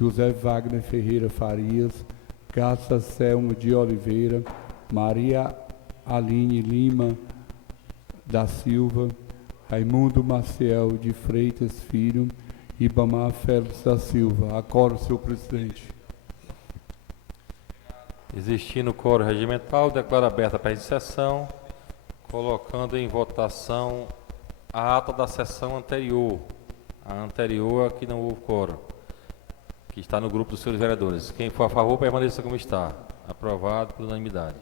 José Wagner Ferreira Farias, Garça Selmo de Oliveira, Maria Aline Lima da Silva, Raimundo Maciel de Freitas Filho, Ibamar Félix da Silva. Acordo, senhor presidente. Existindo quórum regimental, declaro aberta a presente sessão, colocando em votação a ata da sessão anterior. A anterior aqui não houve quórum, que está no grupo dos senhores vereadores. Quem for a favor, permaneça como está. Aprovado por unanimidade.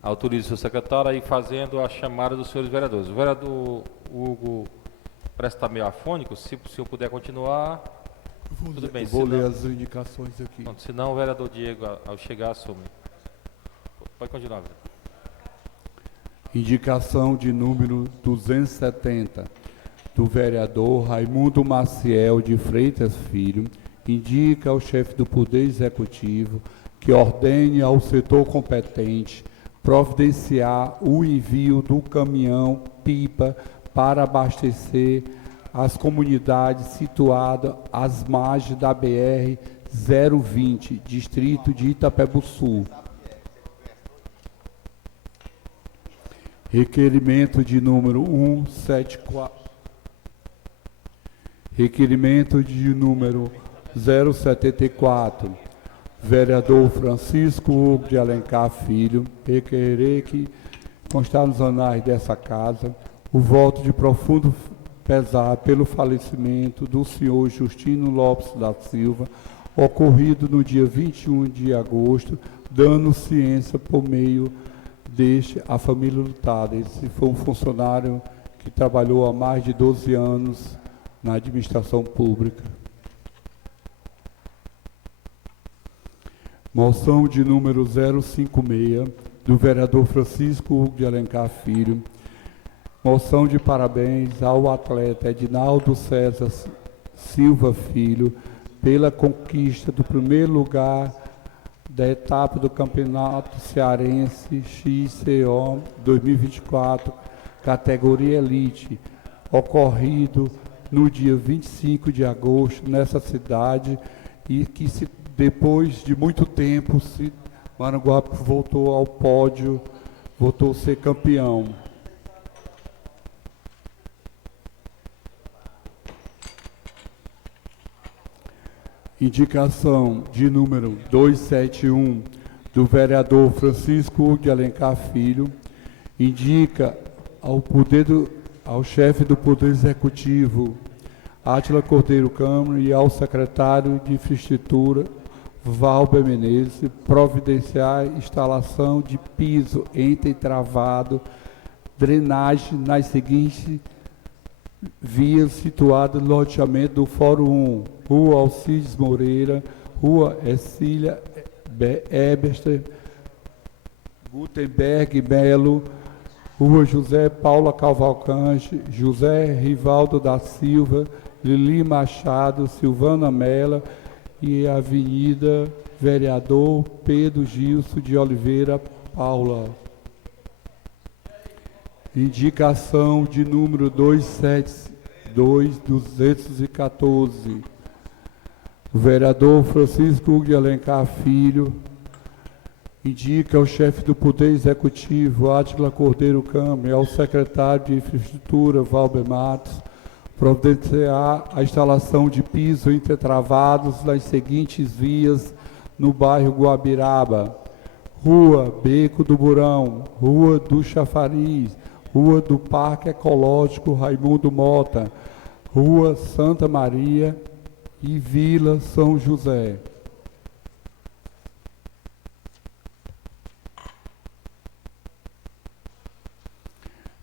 Autorize o seu secretário a ir fazendo a chamada dos senhores vereadores. O vereador Hugo parece estar meio afônico. Se o senhor puder continuar, tudo bem. Vou ler as indicações aqui. Pronto, senão o vereador Diego, ao chegar, assume. Pode continuar, vereador. Indicação de número 270, do vereador Raimundo Maciel de Freitas Filho, indica ao chefe do Poder Executivo que ordene ao setor competente providenciar o envio do caminhão-pipa para abastecer as comunidades situadas às margens da BR-020, distrito de Itapebuçu. Requerimento de número 174. Requerimento de número 074. Vereador Francisco Hugo de Alencar Filho, requerer que constar nos anais dessa casa o voto de profundo pesar pelo falecimento do senhor Justino Lopes da Silva, ocorrido no dia 21 de agosto, dando ciência por meio deste à família lutada. Esse foi um funcionário que trabalhou há mais de 12 anos na administração pública. Moção de número 056, do vereador Francisco Hugo de Alencar Filho. Moção de parabéns ao atleta Edinaldo César Silva Filho pela conquista do primeiro lugar da etapa do Campeonato Cearense XCO 2024, categoria Elite, ocorrido no dia 25 de agosto nessa cidade, e que depois de muito tempo Maranguape voltou ao pódio, voltou a ser campeão. Indicação de número 271, do vereador Francisco Hugo de Alencar Filho, indica ao chefe do Poder Executivo, Átila Cordeiro Câmara, e ao secretário de Infraestrutura, Valber Menezes, providenciar instalação de piso entretravado, drenagem nas seguintes vias situadas no loteamento do Fórum 1, Rua Alcides Moreira, Rua Ercília Eberster, Gutenberg Melo, Rua José Paula Cavalcante, José Rivaldo da Silva, Lili Machado, Silvana Mela e Avenida Vereador Pedro Gilson de Oliveira Paula. Indicação de número 272-214. O vereador Francisco Hugo de Alencar Filho indica ao chefe do Poder Executivo, Átila Cordeiro Câmara, e ao secretário de Infraestrutura, Valber Matos, providenciar a instalação de piso entretravados nas seguintes vias no bairro Guabiraba: Rua Beco do Burão, Rua do Chafariz, Rua do Parque Ecológico Raimundo Mota, Rua Santa Maria e Vila São José.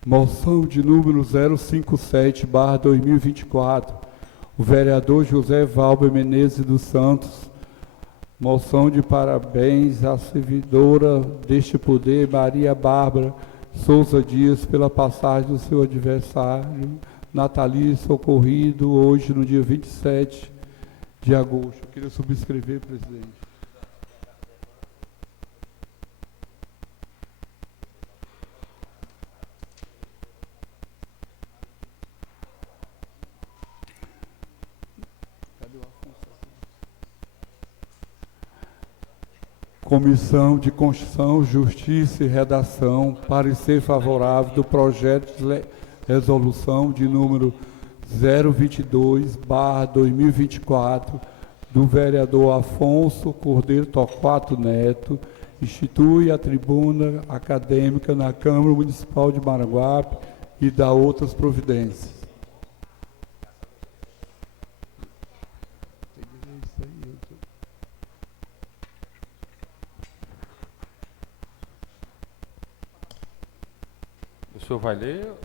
Moção de número 057/2024. O vereador José Valber Menezes dos Santos. Moção de parabéns à servidora deste poder, Maria Bárbara Souza Dias, pela passagem do seu aniversário natalício ocorrido hoje, no dia 27 de agosto. Eu queria subscrever, presidente. Cadê o Afonso? Comissão de Constituição, Justiça e Redação, parecer favorável do projeto de resolução de número 022/2024 do vereador Afonso Cordeiro Torquato Neto, institui a tribuna acadêmica na Câmara Municipal de Maranguape e dá outras providências. O senhor vai ler? O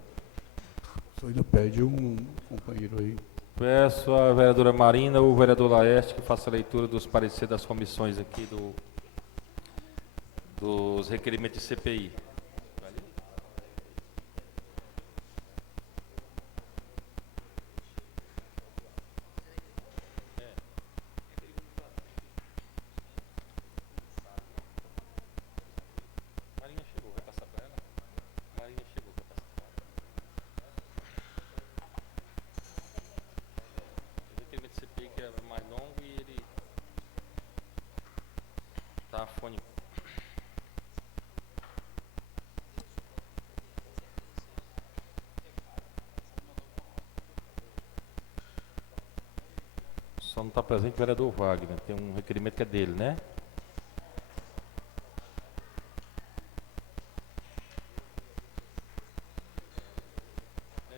senhor ainda pede um companheiro aí. Peço à vereadora Marina ou o vereador Laerte que faça a leitura dos pareceres das comissões aqui dos requerimentos de CPI. Marina chegou, vai passar para ela? Marina chegou, vai passar para ela. O requerimento de CPI que é mais longo e ele está afônico. Só não está presente o vereador Wagner. Tem um requerimento que é dele, né?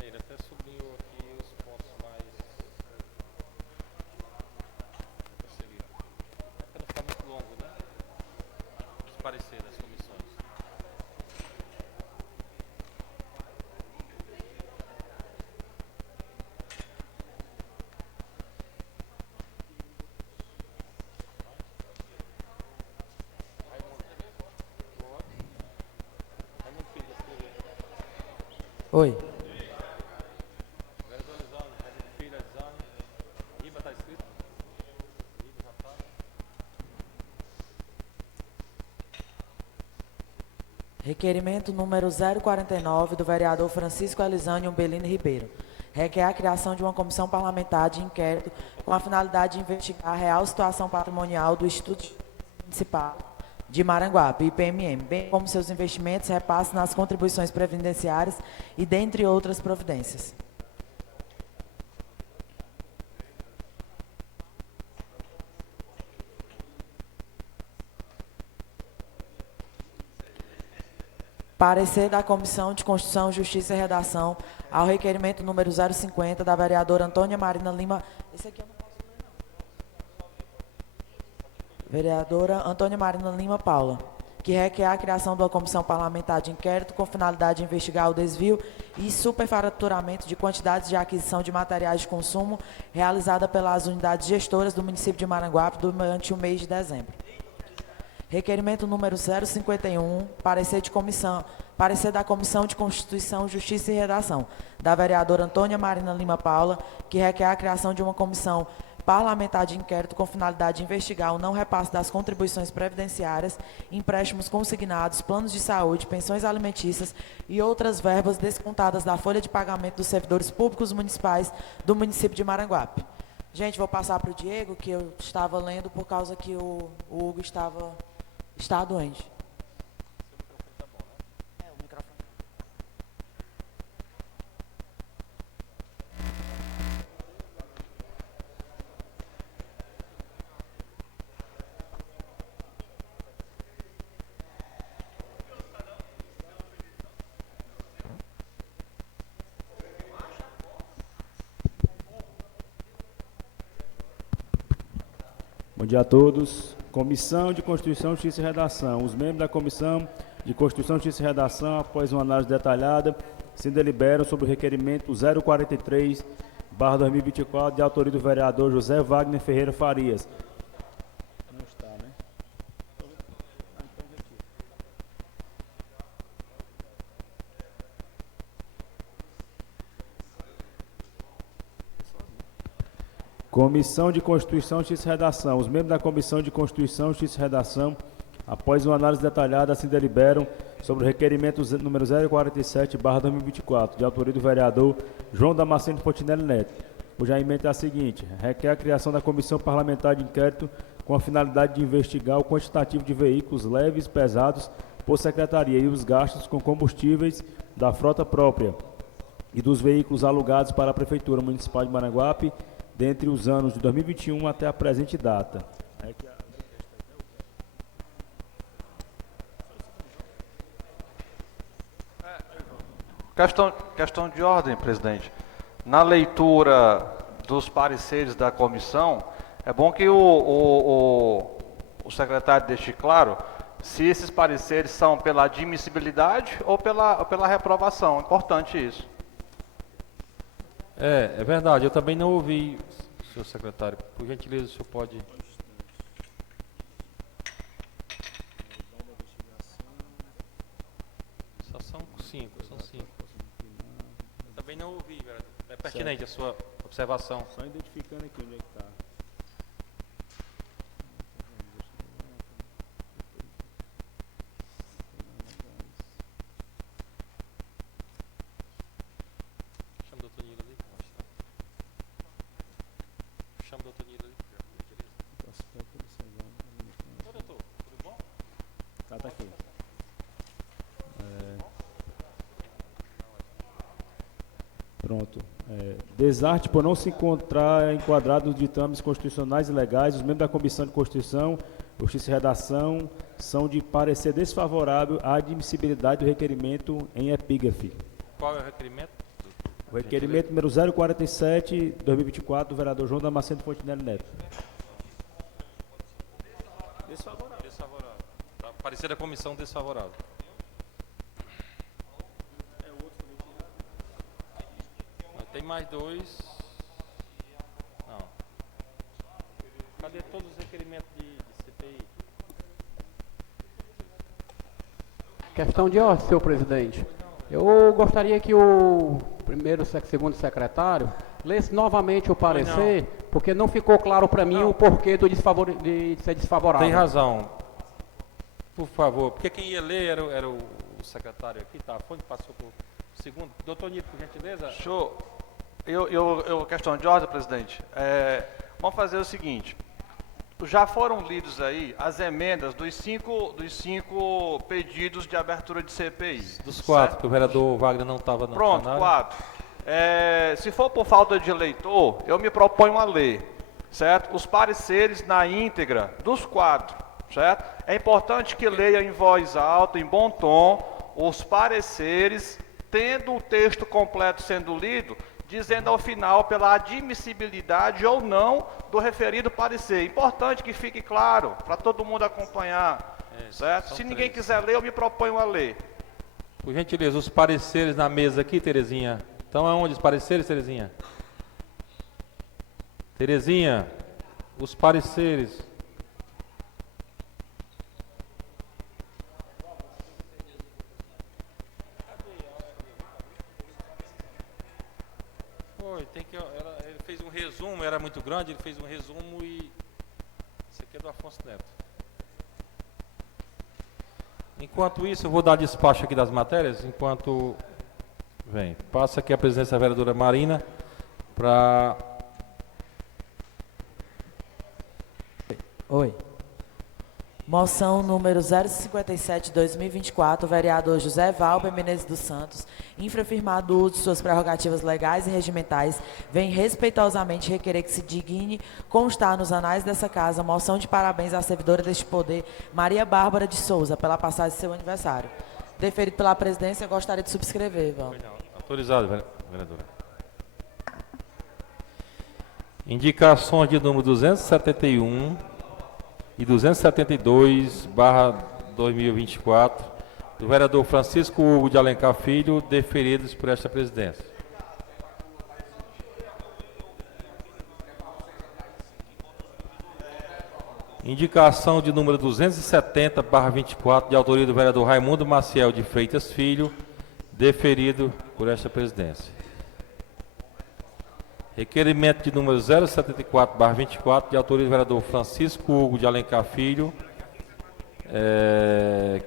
Ele até sublinhou aqui os pontos mais perseguidos. Para não ficar muito longo, né? Os pareceres das comissões. Oi. Vereador Lisane, filha Lisane. Riba está escrito? Riba já está. Requerimento número 049 do vereador Francisco Elisânio Umbelino Ribeiro. Requer a criação de uma comissão parlamentar de inquérito com a finalidade de investigar a real situação patrimonial do Instituto Municipal de Maranguape, IPMM, bem como seus investimentos, repasses nas contribuições previdenciárias e dentre outras providências. Parecer da Comissão de Constituição, Justiça e Redação ao requerimento número 050 da vereadora Antônia Marina Lima. Esse aqui eu não posso ler, não. Vereadora Antônia Marina Lima Paula, que requer a criação de uma comissão parlamentar de inquérito com finalidade de investigar o desvio e superfaturamento de quantidades de aquisição de materiais de consumo realizada pelas unidades gestoras do município de Maranguape durante o mês de dezembro. Requerimento número 051, parecer da Comissão de Constituição, Justiça e Redação, da vereadora Antônia Marina Lima Paula, que requer a criação de uma comissão parlamentar de inquérito com finalidade de investigar o não repasse das contribuições previdenciárias, empréstimos consignados, planos de saúde, pensões alimentícias e outras verbas descontadas da folha de pagamento dos servidores públicos municipais do município de Maranguape. Gente, vou passar para o Diego, que eu estava lendo por causa que o Hugo está doente. O microfone. Bom dia a todos. Comissão de Constituição, Justiça e Redação. Os membros da Comissão de Constituição, Justiça e Redação, após uma análise detalhada, se deliberam sobre o requerimento 043/2024, de autoria do vereador José Wagner Ferreira Farias. Não está, né? Comissão de Constituição, Justiça e Redação. Os membros da Comissão de Constituição, Justiça e Redação, após uma análise detalhada, se deliberam sobre o requerimento número 047/2024, de autoria do vereador João Damasceno Fontinelli Neto, cuja emenda é a seguinte: requer a criação da Comissão Parlamentar de Inquérito com a finalidade de investigar o quantitativo de veículos leves e pesados por secretaria e os gastos com combustíveis da frota própria e dos veículos alugados para a Prefeitura Municipal de Maranguape, dentre os anos de 2021 até a presente data. Questão de ordem, presidente. Na leitura dos pareceres da comissão, é bom que o secretário deixe claro se esses pareceres são pela admissibilidade ou pela reprovação. É importante isso. É verdade, eu também não ouvi, senhor secretário. Por gentileza, o senhor pode... São cinco. Eu também não ouvi, vereador. É pertinente a sua observação. Só identificando aqui onde é que está. Chama o doutor Nilo ali. Chama o doutor Nilo ali. Ô, doutor, tudo bom? Tá aqui. Pronto. Desarte por não se encontrar enquadrado nos ditames constitucionais e legais, os membros da Comissão de Constituição, Justiça e Redação são de parecer desfavorável à admissibilidade do requerimento em epígrafe. Qual é o requerimento? O requerimento número 047/2024 do vereador João Damasceno Fontenelle Neto. Desfavorável. Parecer da comissão desfavorável. Tem mais dois. Não. Cadê todos os requerimentos de CPI? Questão de ordem, senhor presidente. Eu gostaria que o segundo secretário lesse novamente o parecer, porque não ficou claro para mim o porquê de ser desfavorável. Tem razão. Por favor, porque quem ia ler era o secretário aqui, tá? Foi que passou por segundo. Doutor Nito, por gentileza. Show. Questão de ordem, presidente. Vamos fazer o seguinte. Já foram lidos aí as emendas dos cinco pedidos de abertura de CPI. Dos quatro, certo? que o vereador Wagner não estava no Pronto, plenário. 4. Se for por falta de eleitor, eu me proponho a ler, certo? Os pareceres na íntegra dos 4, certo? É importante que leia em voz alta, em bom tom, os pareceres, tendo o texto completo sendo lido, dizendo ao final pela admissibilidade ou não do referido parecer. Importante que fique claro, para todo mundo acompanhar, certo? Se ninguém quiser ler, eu me proponho a ler. Por gentileza, os pareceres na mesa aqui, Terezinha. Então, aonde os pareceres, Terezinha? Terezinha, os pareceres. Ele fez um resumo, era muito grande, ele fez um resumo e... Esse aqui é do Afonso Neto. Enquanto isso, eu vou dar despacho aqui das matérias, enquanto... Vem, passa aqui a presidência da vereadora Marina para... Oi. Moção número 057/2024, vereador José Valber Menezes dos Santos, infrafirmado o uso de suas prerrogativas legais e regimentais, vem respeitosamente requerer que se digne constar nos anais dessa casa moção de parabéns à servidora deste poder, Maria Bárbara de Souza, pela passagem de seu aniversário. Deferido pela presidência, gostaria de subscrever, Valber. Autorizado, vereadora. Indicações de número 271 e 272/2024 do vereador Francisco Hugo de Alencar Filho, deferidos por esta presidência. Indicação de número 270/24 de autoria do vereador Raimundo Maciel de Freitas Filho, deferido por esta presidência. Requerimento de número 074/24 de autoria do vereador Francisco Hugo de Alencar Filho,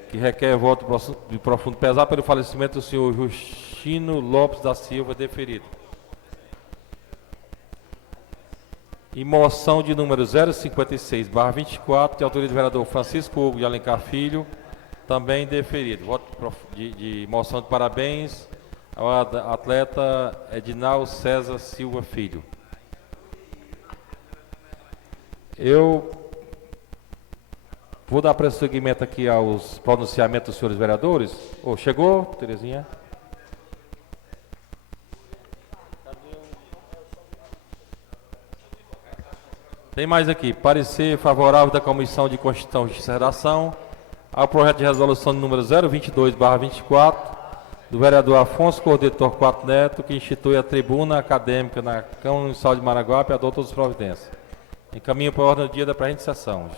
que requer voto de profundo pesar pelo falecimento do senhor Justino Lopes da Silva, deferido. E moção de número 056/24, de autoria do vereador Francisco Hugo de Alencar Filho, também deferido. Voto de moção de parabéns ao atleta Edinal César Silva Filho. Eu vou dar prosseguimento aqui aos pronunciamentos dos senhores vereadores. Chegou, Terezinha? Tem mais aqui. Parecer favorável da Comissão de Constituição e Justiça e Redação ao projeto de resolução de número 022/24 do vereador Afonso Cordeiro Torquato Neto, que institui a tribuna acadêmica na Câmara Municipal de Maranguape e adota as providências. Encaminho para a ordem do dia da presente sessão.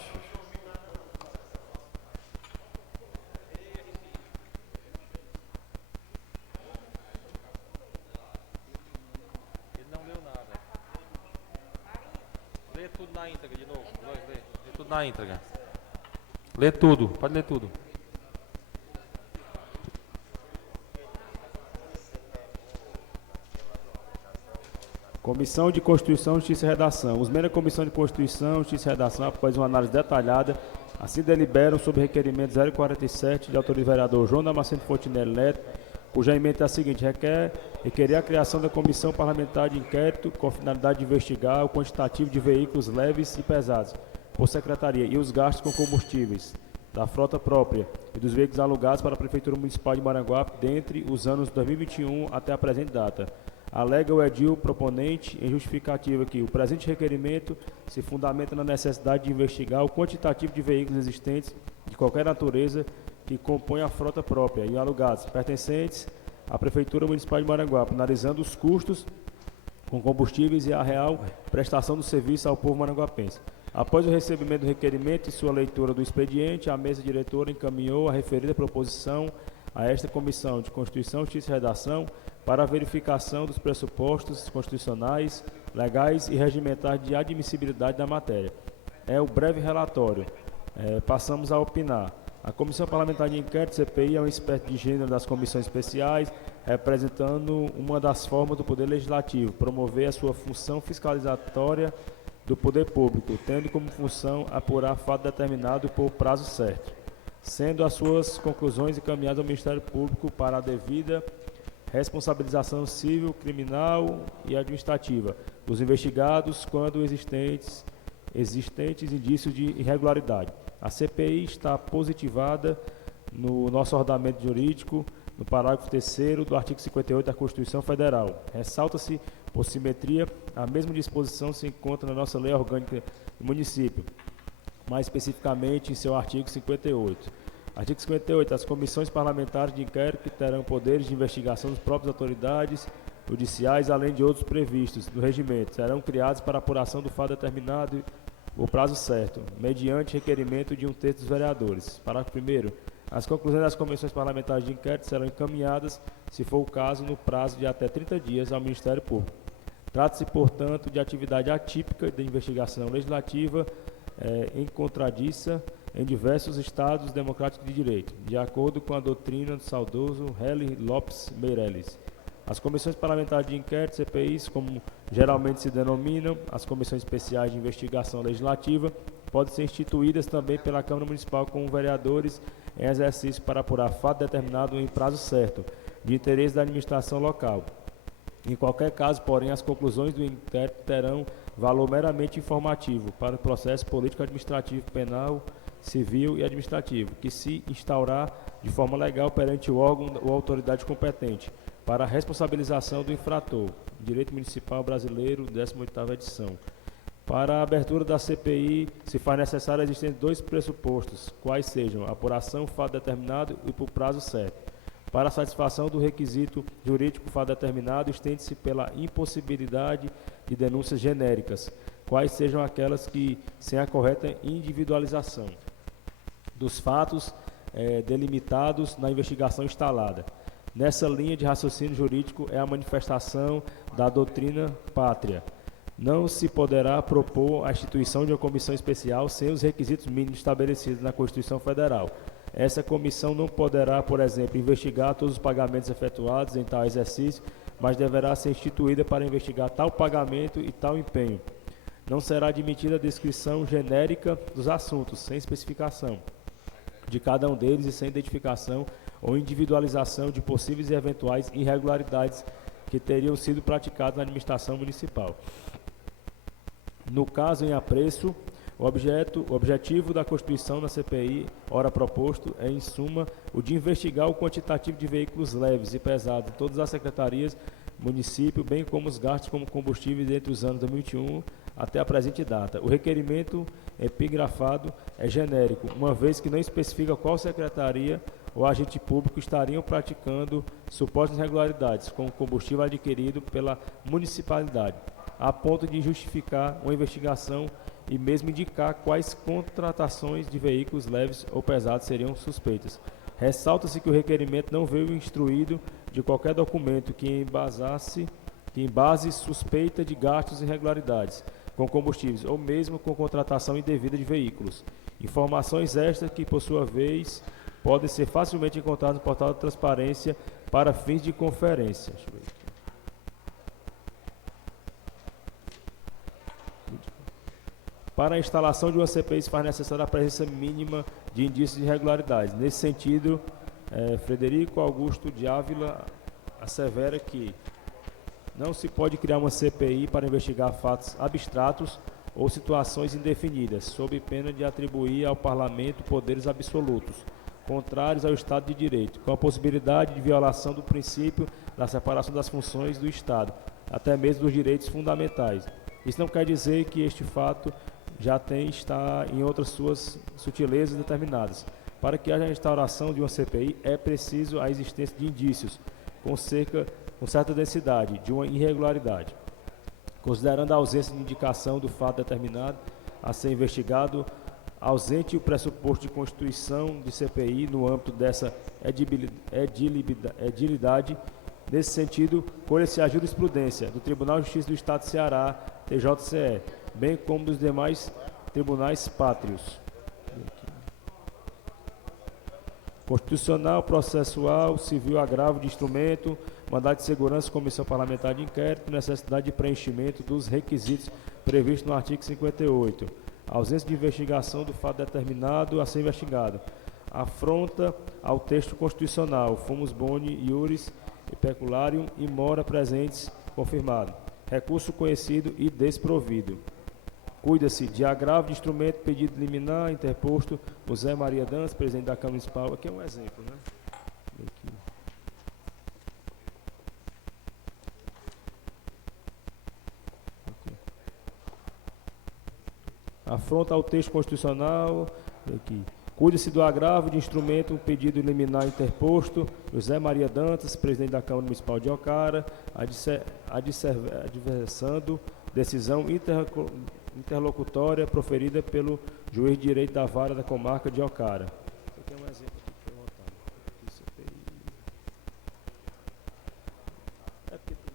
Ele não leu nada. Lê tudo na íntegra de novo. Lê tudo na íntegra. Lê tudo, pode ler tudo. Comissão de Constituição, Justiça e Redação. Os membros da Comissão de Constituição, Justiça e Redação, após uma análise detalhada, assim deliberam sobre requerimento 047 de autoria do vereador João Damasceno Fontinelli Neto, cuja emenda é a seguinte: requerer a criação da Comissão Parlamentar de Inquérito com a finalidade de investigar o quantitativo de veículos leves e pesados por secretaria e os gastos com combustíveis da frota própria e dos veículos alugados para a Prefeitura Municipal de Maranguape dentre os anos 2021 até a presente data. Alega o edil proponente em justificativa que o presente requerimento se fundamenta na necessidade de investigar o quantitativo de veículos existentes de qualquer natureza que compõem a frota própria e alugados pertencentes à Prefeitura Municipal de Maranguape, analisando os custos com combustíveis e a real prestação do serviço ao povo maranguapense. Após o recebimento do requerimento e sua leitura do expediente, a mesa diretora encaminhou a referida proposição a esta Comissão de Constituição, Justiça e Redação para a verificação dos pressupostos constitucionais, legais e regimentais de admissibilidade da matéria. É o breve relatório. Passamos a opinar. A Comissão Parlamentar de Inquérito, CPI, é uma espécie de gênero das comissões especiais, representando uma das formas do Poder Legislativo, promover a sua função fiscalizatória do Poder Público, tendo como função apurar fato determinado por prazo certo, sendo as suas conclusões encaminhadas ao Ministério Público para a devida responsabilização civil, criminal e administrativa dos investigados quando existentes indícios de irregularidade. A CPI está positivada no nosso ordenamento jurídico, no parágrafo 3º do artigo 58 da Constituição Federal. Ressalta-se, por simetria, a mesma disposição se encontra na nossa Lei Orgânica do Município, mais especificamente em seu artigo 58. Artigo 58. As comissões parlamentares de inquérito terão poderes de investigação das próprias autoridades judiciais, além de outros previstos no regimento. Serão criados para apuração do fato determinado o prazo certo, mediante requerimento de um terço dos vereadores. Parágrafo 1º. As conclusões das comissões parlamentares de inquérito serão encaminhadas, se for o caso, no prazo de até 30 dias ao Ministério Público. Trata-se, portanto, de atividade atípica de investigação legislativa em contradiça em diversos estados democráticos de direito, de acordo com a doutrina do saudoso Hélio Lopes Meireles. As comissões parlamentares de inquérito, CPIs, como geralmente se denominam, as comissões especiais de investigação legislativa, podem ser instituídas também pela Câmara Municipal com vereadores em exercício para apurar fato determinado em prazo certo, de interesse da administração local. Em qualquer caso, porém, as conclusões do inquérito terão valor meramente informativo para o processo político, administrativo, penal, civil e administrativo, que se instaurar de forma legal perante o órgão ou autoridade competente para a responsabilização do infrator. Direito Municipal Brasileiro, 18ª edição. Para a abertura da CPI, se faz necessário a existência de dois pressupostos, quais sejam a apuração, fato determinado e por prazo certo. Para a satisfação do requisito jurídico fato determinado, estende-se pela impossibilidade de denúncias genéricas, quais sejam aquelas que, sem a correta individualização dos fatos delimitados na investigação instalada. Nessa linha de raciocínio jurídico é a manifestação da doutrina pátria. Não se poderá propor a instituição de uma comissão especial sem os requisitos mínimos estabelecidos na Constituição Federal. Essa comissão não poderá, por exemplo, investigar todos os pagamentos efetuados em tal exercício, mas deverá ser instituída para investigar tal pagamento e tal empenho. não será admitida a descrição genérica dos assuntos, sem especificação de cada um deles e sem identificação ou individualização de possíveis e eventuais irregularidades que teriam sido praticadas na administração municipal. No caso em apreço, o objetivo da constituição da CPI, ora proposto, é, em suma, o de investigar o quantitativo de veículos leves e pesados em todas as secretarias, município, bem como os gastos como combustíveis entre os anos 2021 até a presente data. O requerimento epigrafado é genérico, uma vez que não especifica qual secretaria ou agente público estariam praticando supostas irregularidades com o combustível adquirido pela municipalidade, a ponto de justificar uma investigação e mesmo indicar quais contratações de veículos leves ou pesados seriam suspeitas. Ressalta-se que o requerimento não veio instruído de qualquer documento que embase suspeita de gastos e irregularidades com combustíveis ou mesmo com contratação indevida de veículos. Informações estas que, por sua vez, podem ser facilmente encontradas no portal da transparência para fins de conferência. Deixa eu ver aqui. Para a instalação de uma CPI se faz necessária a presença mínima de indícios de irregularidades. Nesse sentido, Frederico Augusto de Ávila assevera que não se pode criar uma CPI para investigar fatos abstratos ou situações indefinidas, sob pena de atribuir ao Parlamento poderes absolutos, contrários ao Estado de Direito, com a possibilidade de violação do princípio da separação das funções do Estado, até mesmo dos direitos fundamentais. Isso não quer dizer que este fato já está em outras suas sutilezas determinadas. Para que haja a instauração de uma CPI, é preciso a existência de indícios com certa densidade de uma irregularidade. Considerando a ausência de indicação do fato determinado a ser investigado, ausente o pressuposto de constituição de CPI no âmbito dessa edilidade, nesse sentido, colhe-se a jurisprudência do Tribunal de Justiça do Estado de Ceará, TJCE, bem como dos demais tribunais pátrios. Constitucional, processual, civil, agravo de instrumento, mandado de segurança, comissão parlamentar de inquérito, necessidade de preenchimento dos requisitos previstos no artigo 58, ausência de investigação do fato determinado a ser investigado, afronta ao texto constitucional, fumus boni, iuris, pecularium e mora presentes, confirmado, recurso conhecido e desprovido. Cuida-se de agravo de instrumento, pedido liminar, interposto por Zé Maria Dantas, presidente da Câmara Municipal. Aqui é um exemplo, né? Aqui. Afronta ao texto constitucional. Aqui. Cuida-se do agravo de instrumento, pedido liminar interposto, José Maria Dantas, presidente da Câmara Municipal de Ocara, adversando decisão interlocutória proferida pelo juiz de direito da vara da comarca de Ocara. Aqui é um exemplo aqui que foi votado. É porque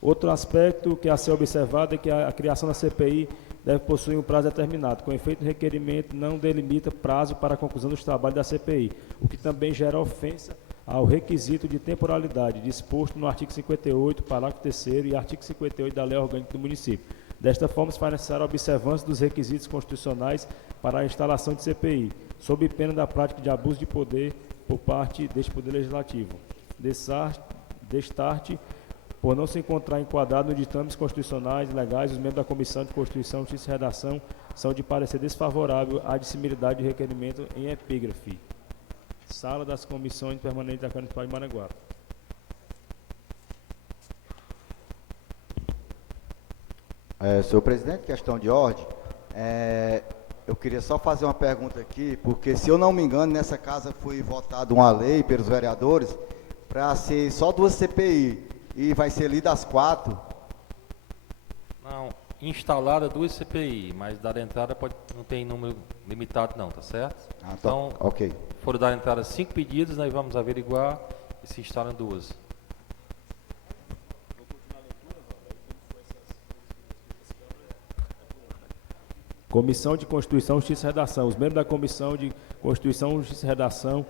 outro aspecto que a ser observado é que a criação da CPI deve possuir um prazo determinado. Com efeito, o requerimento não delimita prazo para a conclusão dos trabalhos da CPI, o que também gera ofensa ao requisito de temporalidade disposto no artigo 58, parágrafo 3º e artigo 58 da Lei Orgânica do Município. Desta forma, se faz necessária a observância dos requisitos constitucionais para a instalação de CPI, sob pena da prática de abuso de poder por parte deste Poder Legislativo. Destarte, por não se encontrar enquadrado nos ditames constitucionais legais, os membros da Comissão de Constituição, Justiça e Redação são de parecer desfavorável à dissimilidade de requerimento em epígrafe. Sala das Comissões Permanentes da Câmara Municipal de Maranguape. Senhor presidente, questão de ordem. Eu queria só fazer uma pergunta aqui, porque, se eu não me engano, nessa casa foi votada uma lei pelos vereadores para ser só 2 CPI. E vai ser lida às 4? Não, instalada 2 CPI, mas dar entrada não tem número limitado não, tá certo? Então, ok. Foram dar entrada 5 pedidos, nós vamos averiguar e se instalam 2. Comissão de Constituição, Justiça e Redação. Os membros da Comissão de Constituição, Justiça e Redação,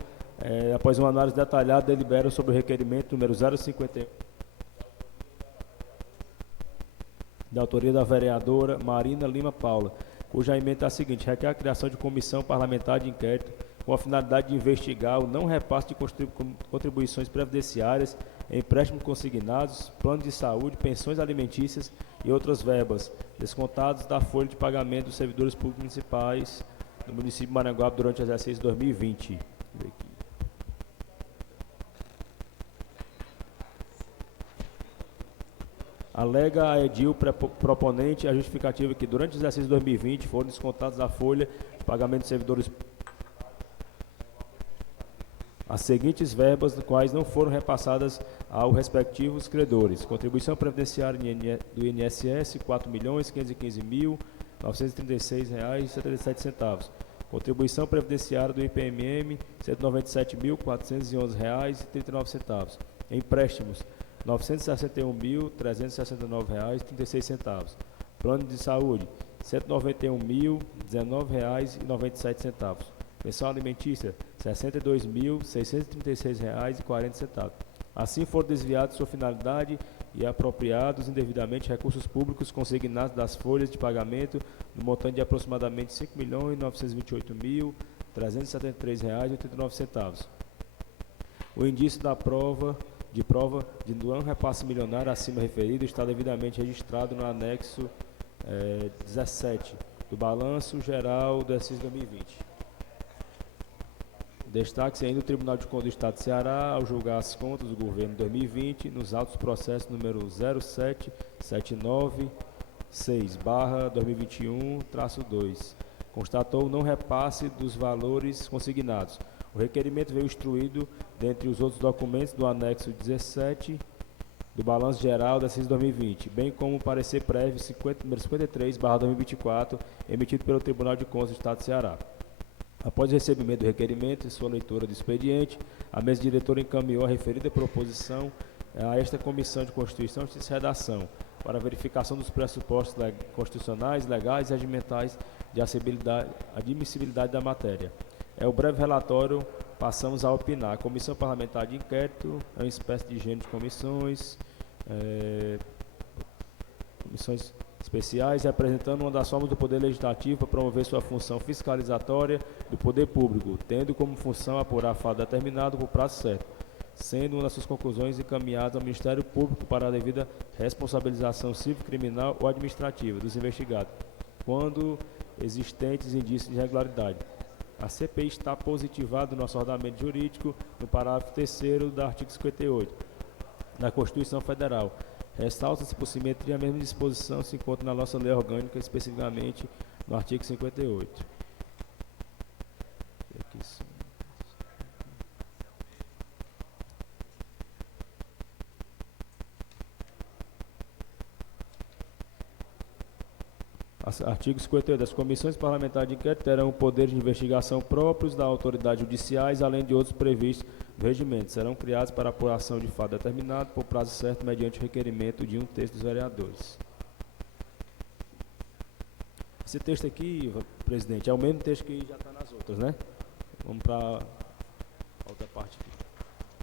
após uma análise detalhada, deliberam sobre o requerimento número 051, da autoria da vereadora Marina Lima Paula, cuja emenda é a seguinte: requer a criação de comissão parlamentar de inquérito com a finalidade de investigar o não repasse de contribuições previdenciárias, empréstimos consignados, planos de saúde, pensões alimentícias e outras verbas, descontados da folha de pagamento dos servidores públicos municipais do município de Maranguape durante o exercício 2020. Alega a edil proponente a justificativa que durante o exercício 2020 foram descontados da folha de pagamento dos servidores as seguintes verbas, das quais não foram repassadas aos respectivos credores: contribuição previdenciária do INSS, R$ 4.515.936,77. Contribuição previdenciária do IPMM, R$ 197.411,39. Empréstimos, R$ 961.369,36. Plano de saúde, R$ 191.019,97. Pensão alimentícia, R$ 62.636,40. Assim foram desviados de sua finalidade e apropriados indevidamente recursos públicos consignados das folhas de pagamento no montante de aproximadamente R$ 5.928.373,89. O indício da prova de não repasse milionário acima referido está devidamente registrado no anexo 17 do Balanço Geral do exercício 2020. Destaque-se ainda o Tribunal de Contas do Estado de Ceará, ao julgar as contas do governo 2020, nos autos do processo número 07796/2021-2, constatou o não repasse dos valores consignados. O requerimento veio instruído, dentre os outros documentos, do anexo 17 do Balanço Geral do exercício 2020, bem como o parecer prévio número 53/2024, emitido pelo Tribunal de Contas do Estado de Ceará. Após o recebimento do requerimento e sua leitura do expediente, a mesa diretora encaminhou a referida proposição a esta Comissão de Constituição, Justiça e Redação, para verificação dos pressupostos constitucionais, legais e regimentais de admissibilidade da matéria. O breve relatório, passamos a opinar. A Comissão Parlamentar de Inquérito é uma espécie de gênero de comissões especiais, representando uma das formas do Poder Legislativo para promover sua função fiscalizatória do Poder Público, tendo como função apurar fato determinado por prazo certo, sendo uma das suas conclusões encaminhadas ao Ministério Público para a devida responsabilização civil, criminal ou administrativa dos investigados, quando existentes indícios de irregularidade. A CPI está positivada no nosso ordenamento jurídico no parágrafo 3º do artigo 58 da Constituição Federal. Ressalta-se por simetria a mesma disposição se encontra na nossa lei orgânica, especificamente no artigo 58. Artigo 58. As comissões parlamentares de inquérito terão poderes de investigação próprios da autoridade judiciais, além de outros previstos no regimento. Serão criados para apuração de fato determinado por prazo certo, mediante requerimento de 1/3 dos vereadores. Esse texto aqui, presidente, é o mesmo texto que já está nas outras, né? Vamos para a outra parte aqui.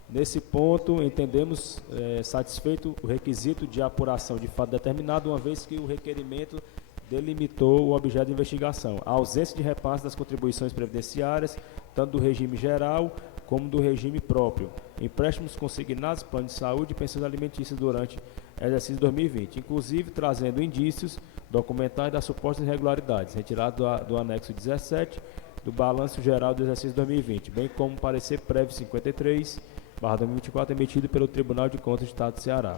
Nesse ponto, entendemos satisfeito o requisito de apuração de fato determinado, uma vez que o requerimento delimitou o objeto de investigação, a ausência de repasse das contribuições previdenciárias, tanto do regime geral como do regime próprio, empréstimos consignados, plano de saúde e pensões alimentícias durante o exercício 2020, inclusive trazendo indícios documentais das supostas irregularidades, retirado do anexo 17 do Balanço Geral do exercício 2020, bem como parecer prévio 53/2024 emitido pelo Tribunal de Contas do Estado de Ceará.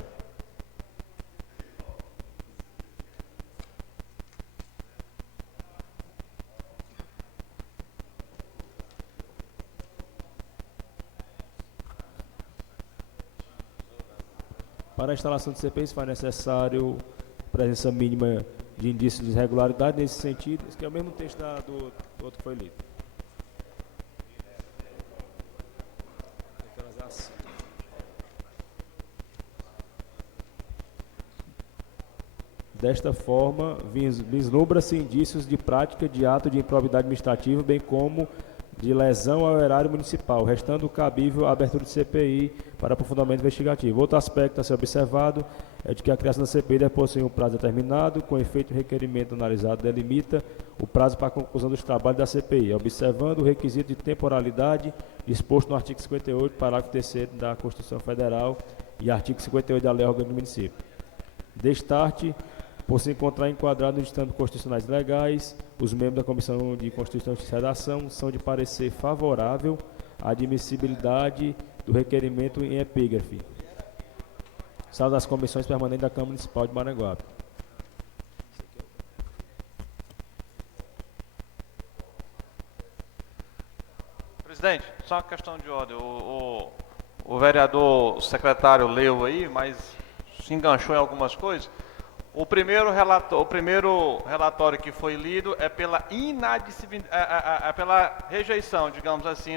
Para a instalação de CPI, se for necessário presença mínima de indícios de irregularidade. Nesse sentido, esse aqui é o mesmo texto do outro que foi lido. Desta forma, vislumbra-se indícios de prática de ato de improbidade administrativa, bem como de lesão ao erário municipal, restando cabível a abertura de CPI para aprofundamento investigativo. Outro aspecto a ser observado é de que a criação da CPI deve possuir um prazo determinado, com efeito o requerimento analisado delimita o prazo para a conclusão dos trabalhos da CPI, observando o requisito de temporalidade disposto no artigo 58, parágrafo 3º da Constituição Federal e artigo 58 da Lei Orgânica do Município. Destarte, por se encontrar enquadrado nos ditames constitucionais legais, os membros da Comissão de Constituição e Redação são de parecer favorável à admissibilidade do requerimento em epígrafe. Sala das Comissões Permanentes da Câmara Municipal de Maranguape. Presidente, só uma questão de ordem. O vereador secretário leu aí, mas se enganchou em algumas coisas. O primeiro relatório que foi lido é pela pela rejeição, digamos assim,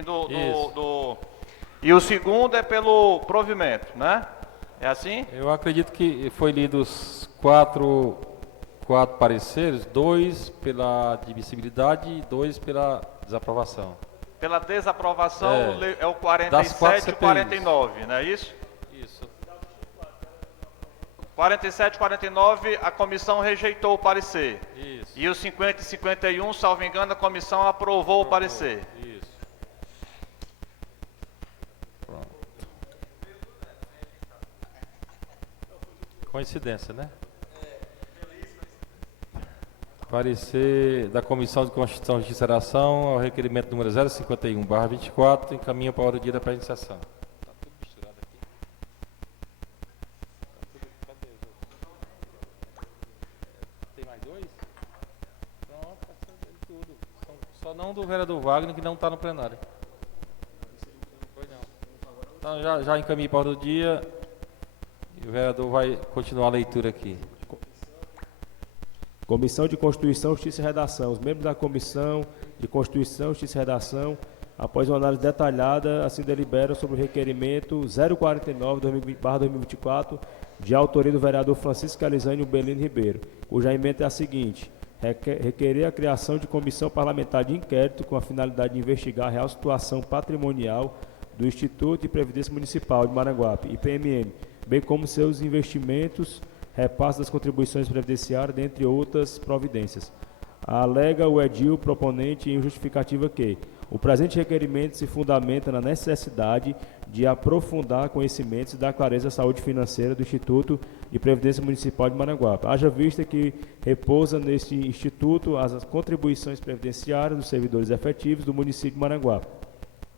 e o segundo é pelo provimento, né? É assim? Eu acredito que foi lido os quatro pareceres, 2 pela admissibilidade e 2 pela desaprovação. Pela desaprovação é o Das 47 e quatro o 49, não é isso? Isso. 47 e 49, a comissão rejeitou o parecer. Isso. E os 50 e 51, salvo engano, a comissão aprovou o parecer. Isso. Pronto. Coincidência, né? Parecer da Comissão de Constituição e Justiça e Redação ao requerimento número 051/24, encaminha para a hora do dia da presente-sessão. Está tudo misturado aqui. Cadê os outros? Tem mais 2? Pronto, está sendo tudo. Só não do vereador Wagner, que não está no plenário. Foi não. Então já encaminhei para a hora do dia e o vereador vai continuar a leitura aqui. Comissão de Constituição, Justiça e Redação. Os membros da Comissão de Constituição, Justiça e Redação, após uma análise detalhada, assim deliberam sobre o requerimento 049/2024, de autoria do vereador Francisco Elizânio Belino Ribeiro, cuja emenda é a seguinte: requerer a criação de comissão parlamentar de inquérito com a finalidade de investigar a real situação patrimonial do Instituto de Previdência Municipal de Maranguape, IPMM, bem como seus investimentos, repasse das contribuições previdenciárias, dentre outras providências. Alega o edil proponente em justificativa que o presente requerimento se fundamenta na necessidade de aprofundar conhecimentos e dar clareza à saúde financeira do Instituto de Previdência Municipal de Maranguape, haja vista que repousa neste instituto as contribuições previdenciárias dos servidores efetivos do município de Maranguape,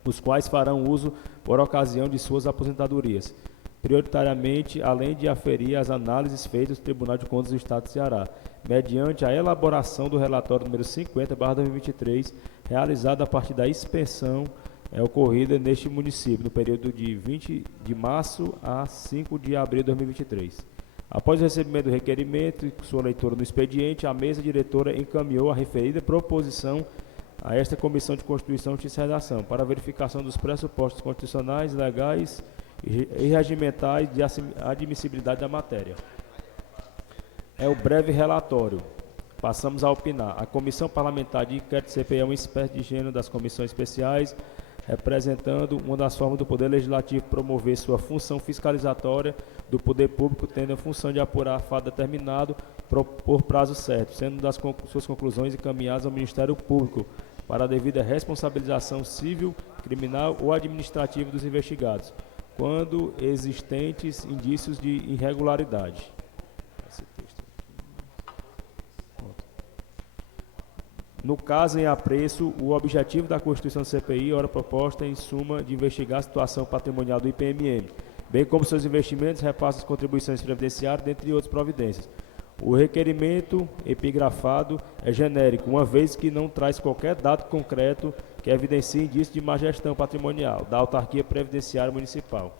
os quais farão uso por ocasião de suas aposentadorias, prioritariamente, além de aferir as análises feitas do Tribunal de Contas do Estado de Ceará, mediante a elaboração do relatório número 50/2023, realizado a partir da inspeção ocorrida neste município, no período de 20 de março a 5 de abril de 2023. Após o recebimento do requerimento e sua leitura no expediente, a mesa diretora encaminhou a referida proposição a esta Comissão de Constituição, Justiça e Redação, para verificação dos pressupostos constitucionais, legais e regimentais de admissibilidade da matéria. É o breve relatório. Passamos a opinar. A Comissão Parlamentar de Inquérito CPI é uma espécie de gênero das comissões especiais, representando uma das formas do Poder Legislativo promover sua função fiscalizatória do Poder Público, tendo a função de apurar fato determinado por prazo certo, sendo das suas conclusões encaminhadas ao Ministério Público para a devida responsabilização civil, criminal ou administrativa dos investigados, quando existentes indícios de irregularidade. No caso em apreço, o objetivo da Constituição da CPI, ora proposta, em suma, de investigar a situação patrimonial do IPMM, bem como seus investimentos, repassos, contribuições previdenciárias, dentre outras providências. O requerimento epigrafado é genérico, uma vez que não traz qualquer dado concreto que evidencie indício de má gestão patrimonial da autarquia previdenciária municipal.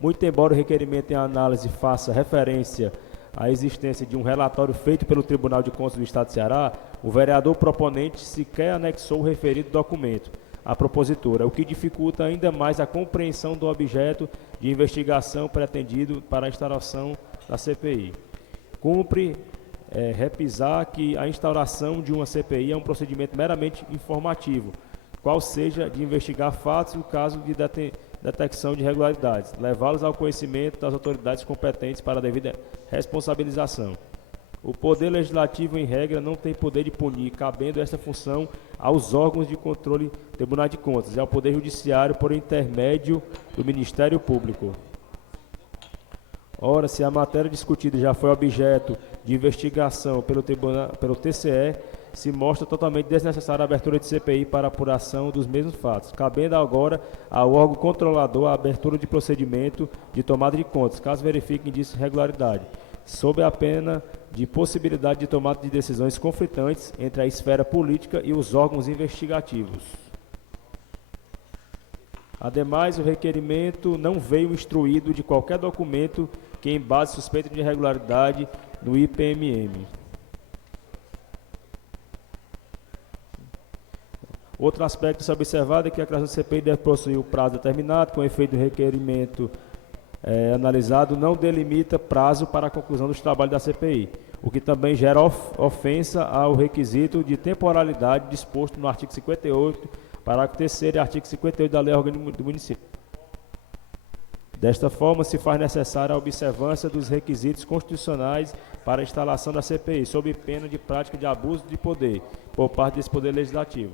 Muito embora o requerimento em análise faça referência à existência de um relatório feito pelo Tribunal de Contas do Estado de Ceará, o vereador proponente sequer anexou o referido documento à propositura, o que dificulta ainda mais a compreensão do objeto de investigação pretendido para a instalação da CPI. Cumpre repisar que a instauração de uma CPI é um procedimento meramente informativo, qual seja de investigar fatos no caso de detecção de irregularidades, levá-los ao conhecimento das autoridades competentes para a devida responsabilização. O Poder Legislativo, em regra, não tem poder de punir, cabendo esta função aos órgãos de controle Tribunal de Contas e ao Poder Judiciário por intermédio do Ministério Público. Ora, se a matéria discutida já foi objeto de investigação pelo TCE, se mostra totalmente desnecessária a abertura de CPI para apuração dos mesmos fatos, cabendo agora ao órgão controlador a abertura de procedimento de tomada de contas, caso verifique indício de irregularidade, sob a pena de possibilidade de tomada de decisões conflitantes entre a esfera política e os órgãos investigativos. Ademais, o requerimento não veio instruído de qualquer documento que embase suspeita de irregularidade no IPMM. Outro aspecto a ser observado é que a criação do CPI deve possuir o prazo determinado, com efeito do requerimento analisado, não delimita prazo para a conclusão dos trabalhos da CPI, o que também gera ofensa ao requisito de temporalidade disposto no artigo 58, parágrafo 3º e artigo 58 da Lei Orgânica do Município. Desta forma, se faz necessária a observância dos requisitos constitucionais para a instalação da CPI, sob pena de prática de abuso de poder por parte desse Poder Legislativo.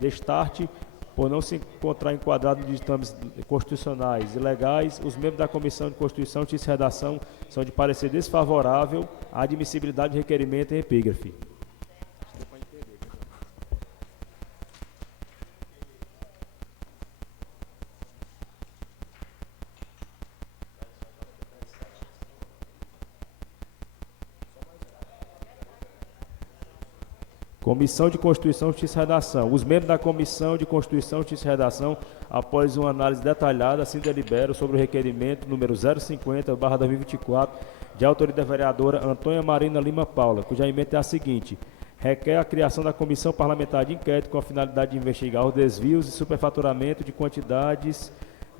Destarte, por não se encontrar enquadrado em ditames constitucionais e legais, os membros da Comissão de Constituição, Justiça e Redação são de parecer desfavorável à admissibilidade de requerimento em epígrafe. Comissão de Constituição, Justiça e Redação. Os membros da Comissão de Constituição, Justiça e Redação, após uma análise detalhada, assim deliberam sobre o requerimento número 050/2024, de autoria da vereadora Antônia Marina Lima Paula, cuja emenda é a seguinte: requer a criação da Comissão Parlamentar de Inquérito com a finalidade de investigar os desvios e superfaturamento de quantidades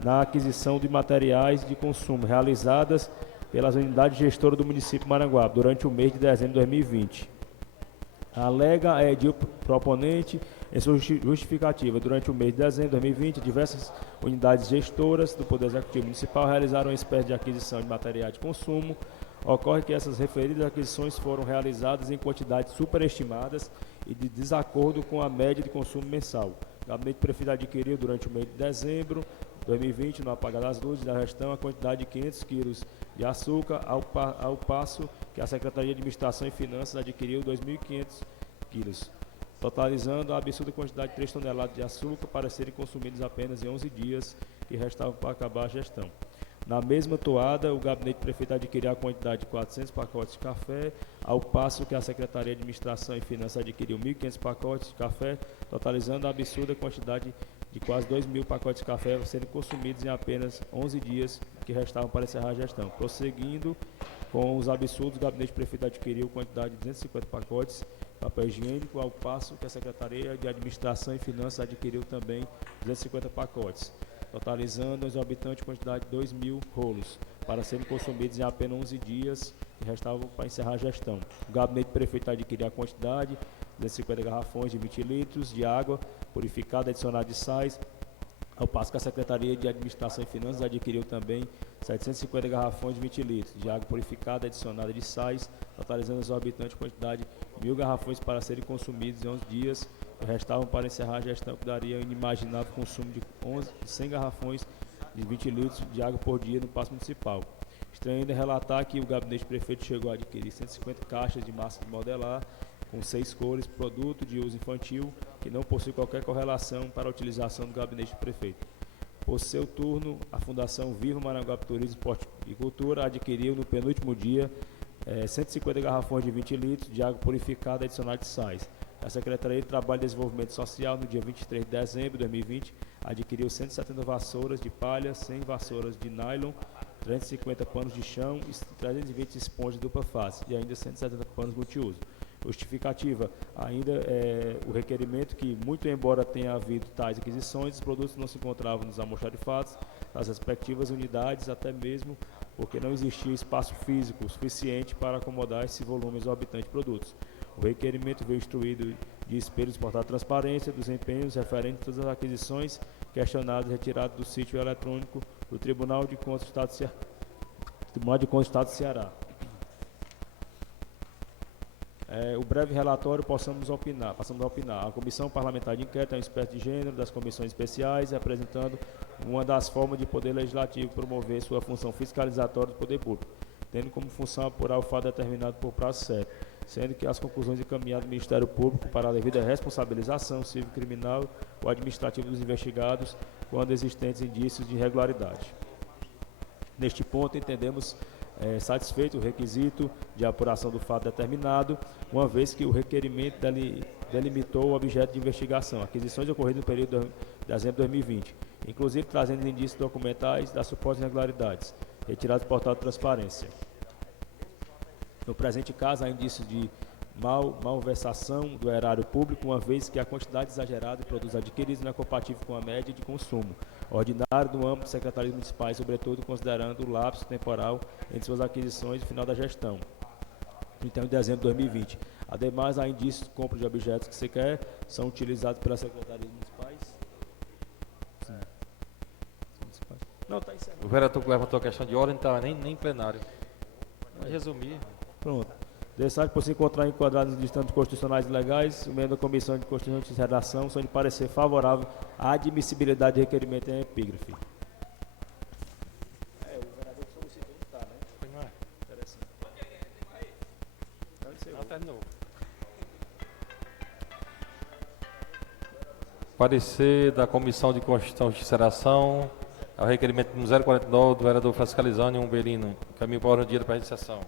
na aquisição de materiais de consumo realizadas pelas unidades gestoras do município de Maranguape durante o mês de dezembro de 2020. Alega a edil proponente em sua justificativa. Durante o mês de dezembro de 2020, diversas unidades gestoras do Poder Executivo Municipal realizaram uma espécie de aquisição de materiais de consumo. Ocorre que essas referidas aquisições foram realizadas em quantidades superestimadas e de desacordo com a média de consumo mensal. O Gabinete Prefeito adquiriu durante o mês de dezembro de 2020, no apagar das luzes da gestão, a quantidade de 500 quilos de açúcar, ao passo que a Secretaria de Administração e Finanças adquiriu 2.500 quilos, totalizando a absurda quantidade de 3 toneladas de açúcar para serem consumidos apenas em 11 dias, que restavam para acabar a gestão. Na mesma toada, o Gabinete Prefeito adquiriu a quantidade de 400 pacotes de café, ao passo que a Secretaria de Administração e Finanças adquiriu 1.500 pacotes de café, totalizando a absurda quantidade de quase 2.000 pacotes de café serem consumidos em apenas 11 dias, que restavam para encerrar a gestão. Prosseguindo com os absurdos, o Gabinete Prefeito adquiriu quantidade de 250 pacotes de papel higiênico, ao passo que a Secretaria de Administração e Finanças adquiriu também 250 pacotes, totalizando a exorbitante quantidade de 2.000 rolos, para serem consumidos em apenas 11 dias, que restavam para encerrar a gestão. O Gabinete Prefeito adquiriu a quantidade de 250 garrafões de 20 litros de água purificada adicionada de sais, ao passo que a Secretaria de Administração e Finanças adquiriu também 750 garrafões de 20 litros de água purificada adicionada de sais, totalizando a exorbitante quantidade de 1.000 garrafões para serem consumidos em 11 dias, que restavam para encerrar a gestão, que daria um inimaginável consumo de 100 garrafões de 20 litros de água por dia no Paço Municipal. Estranho ainda relatar que o Gabinete Prefeito chegou a adquirir 150 caixas de massa de modelar, com 6 cores, produto de uso infantil, que não possui qualquer correlação para a utilização do Gabinete do Prefeito. Por seu turno, a Fundação Viva Maranguape Turismo, Esporte e Cultura adquiriu no penúltimo dia 150 garrafões de 20 litros de água purificada adicionada de sais. A Secretaria de Trabalho e Desenvolvimento Social, no dia 23 de dezembro de 2020, adquiriu 170 vassouras de palha, 100 vassouras de nylon, 350 panos de chão e 320 esponjas de dupla face e ainda 170 panos multiuso. Justificativa, ainda o requerimento que, muito embora tenha havido tais aquisições, os produtos não se encontravam nos almoxarifados das respectivas unidades, até mesmo porque não existia espaço físico suficiente para acomodar esse volume exorbitante de produtos. O requerimento veio instruído de espelhos portar transparência dos empenhos referentes a todas as aquisições questionadas e retiradas do sítio eletrônico do Tribunal de Contas do Estado do Estado do Ceará. O breve relatório passamos a opinar. A Comissão Parlamentar de Inquérito é uma espécie de gênero das comissões especiais, representando uma das formas de poder legislativo promover sua função fiscalizatória do poder público, tendo como função apurar o fato determinado por prazo certo, sendo que as conclusões encaminhadas do Ministério Público para a devida responsabilização civil, criminal ou administrativa dos investigados, quando existentes indícios de irregularidade. Neste ponto, entendemos satisfeito o requisito de apuração do fato determinado, uma vez que o requerimento delimitou o objeto de investigação, aquisições ocorridas no período de dezembro de 2020, inclusive trazendo indícios documentais das supostas irregularidades, retirados do portal de transparência. No presente caso, há indícios de malversação do erário público, uma vez que a quantidade exagerada de produtos adquiridos não é compatível com a média de consumo ordinário no âmbito de secretarias municipais, sobretudo considerando o lapso temporal entre suas aquisições e o final da gestão, então em dezembro de 2020. Ademais, há indícios de compra de objetos que sequer são utilizados pelas secretarias municipais. Sim. Não, tá encerrado. O vereador que levantou a questão de ordem não estava nem plenário. Vamos resumir. Pronto. Destaque por se encontrar enquadrado nos distantes constitucionais e legais, o membro da Comissão de Constituição e Redação são de parecer favorável à admissibilidade de requerimento em epígrafe. O vereador que solicitou não está, né? Não é? Interessante. Não, terminou. Parecer da Comissão de Constituição e Redação ao requerimento número 049 do vereador Francisco Alizane Umbelino. Caminho para a ordem do dia da presente sessão.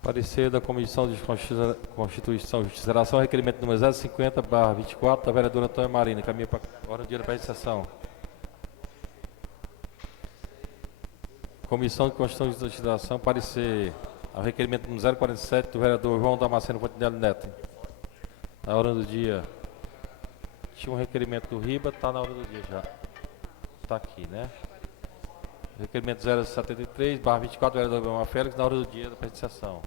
Parecer da Comissão de Constituição e Justiça, requerimento número 050/24 da vereadora Antônia Marina. Caminho para a ordem do dia da presente sessão. Comissão de Constituição e Justiça, parecer ao requerimento número 047 do vereador João Damasceno Fontenelle Neto. Na ordem do dia. Tinha um requerimento do RIBA, está na ordem do dia já. Está aqui, né? Requerimento 073/24 do vereador Belmar Félix, na ordem do dia da presente sessão.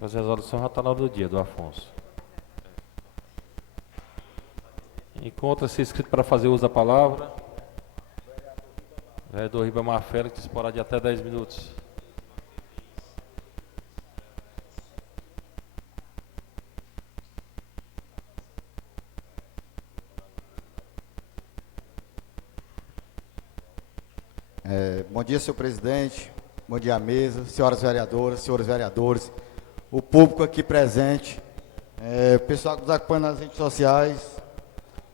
A resolução já está na ordem do dia, do Afonso. Encontra-se inscrito para fazer uso da palavra. Vereador Ribamar Félix, disporá de até 10 minutos. Bom dia, senhor presidente. Bom dia à mesa, senhoras vereadoras, senhores vereadores, o público aqui presente, o pessoal que nos acompanha nas redes sociais.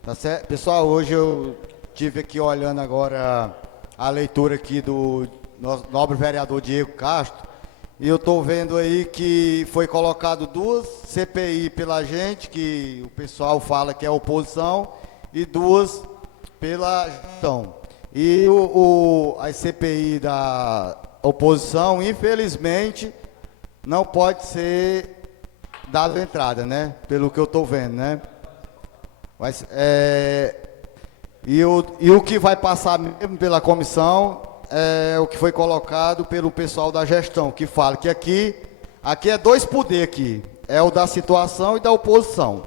Tá certo? Pessoal, hoje eu tive aqui olhando agora a leitura aqui do nosso nobre vereador Diego Castro, e eu estou vendo aí que foi colocado 2 CPI pela gente, que o pessoal fala que é oposição, e 2 pela gestão. E a CPI da oposição, infelizmente, não pode ser dado entrada, né? Pelo que eu estou vendo, né? Mas, e o que vai passar mesmo pela comissão é o que foi colocado pelo pessoal da gestão, que fala que aqui é 2 poderes aqui, é o da situação e da oposição.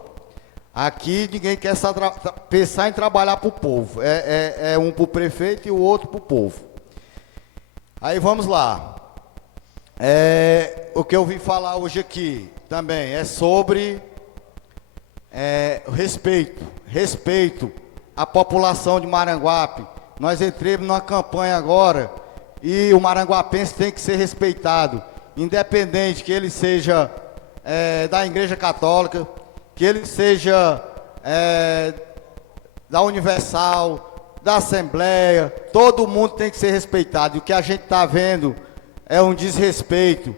Aqui ninguém quer pensar em trabalhar para o povo, é um para o prefeito e o outro para o povo. Aí vamos lá. O que eu vim falar hoje aqui também é sobre respeito à população de Maranguape. Nós entramos numa campanha agora e o maranguapense tem que ser respeitado, independente que ele seja da Igreja Católica, que ele seja da Universal, da Assembleia, todo mundo tem que ser respeitado. E o que a gente está vendo é um desrespeito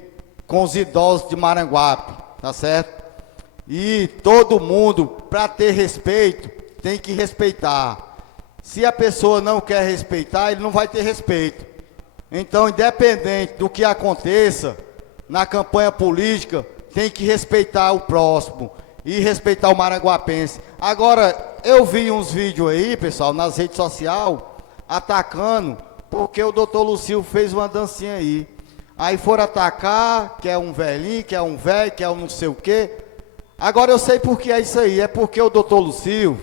com os idosos de Maranguape, tá certo? E todo mundo, para ter respeito, tem que respeitar. Se a pessoa não quer respeitar, ele não vai ter respeito. Então, independente do que aconteça, na campanha política, tem que respeitar o próximo e respeitar o maranguapense. Agora, eu vi uns vídeos aí, pessoal, nas redes sociais, atacando, porque o doutor Lucil fez uma dancinha aí. Aí foram atacar, que é um velhinho, que é um velho, que é um não sei o quê. Agora eu sei por que é isso aí, é porque o doutor Lucil,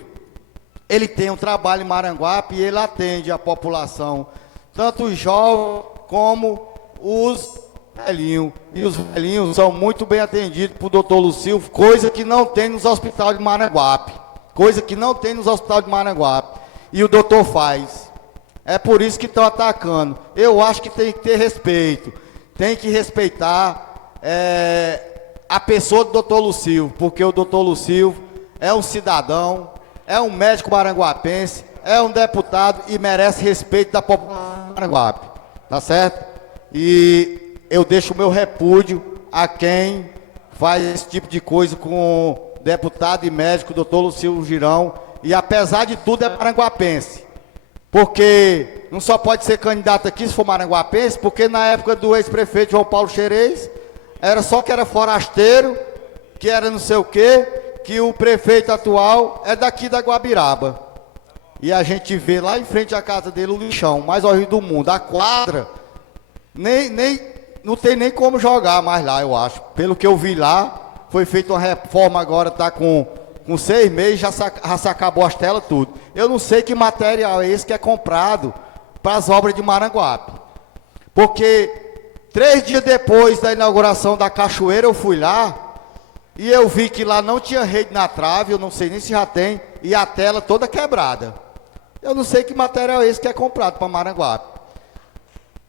ele tem um trabalho em Maranguape e ele atende a população, tanto os jovens como os velhinhos. E os velhinhos são muito bem atendidos por doutor Lucil, coisa que não tem nos hospitais de Maranguape. Coisa que não tem nos hospitais de Maranguape. E o doutor faz. É por isso que estão atacando. Eu acho que tem que ter respeito. Tem que respeitar a pessoa do doutor Lucil, porque o doutor Lucil é um cidadão, é um médico maranguapense, é um deputado e merece respeito da população de Maranguape, tá certo? E eu deixo o meu repúdio a quem faz esse tipo de coisa com o deputado e médico doutor Lucil Girão, e apesar de tudo é maranguapense, porque não só pode ser candidato aqui se for maranguapense, porque na época do ex-prefeito João Paulo Xerez, era só que era forasteiro, que era não sei o quê, que o prefeito atual é daqui da Guabiraba. E a gente vê lá em frente à casa dele o lixão mais horrível do mundo. A quadra, não tem nem como jogar mais lá, eu acho. Pelo que eu vi lá, foi feita uma reforma agora, está com 6 meses, já se acabou as telas, tudo. Eu não sei que material é esse que é comprado para as obras de Maranguape. Porque 3 dias depois da inauguração da cachoeira, eu fui lá, e eu vi que lá não tinha rede na trave, eu não sei nem se já tem, e a tela toda quebrada. Eu não sei que material é esse que é comprado para Maranguape.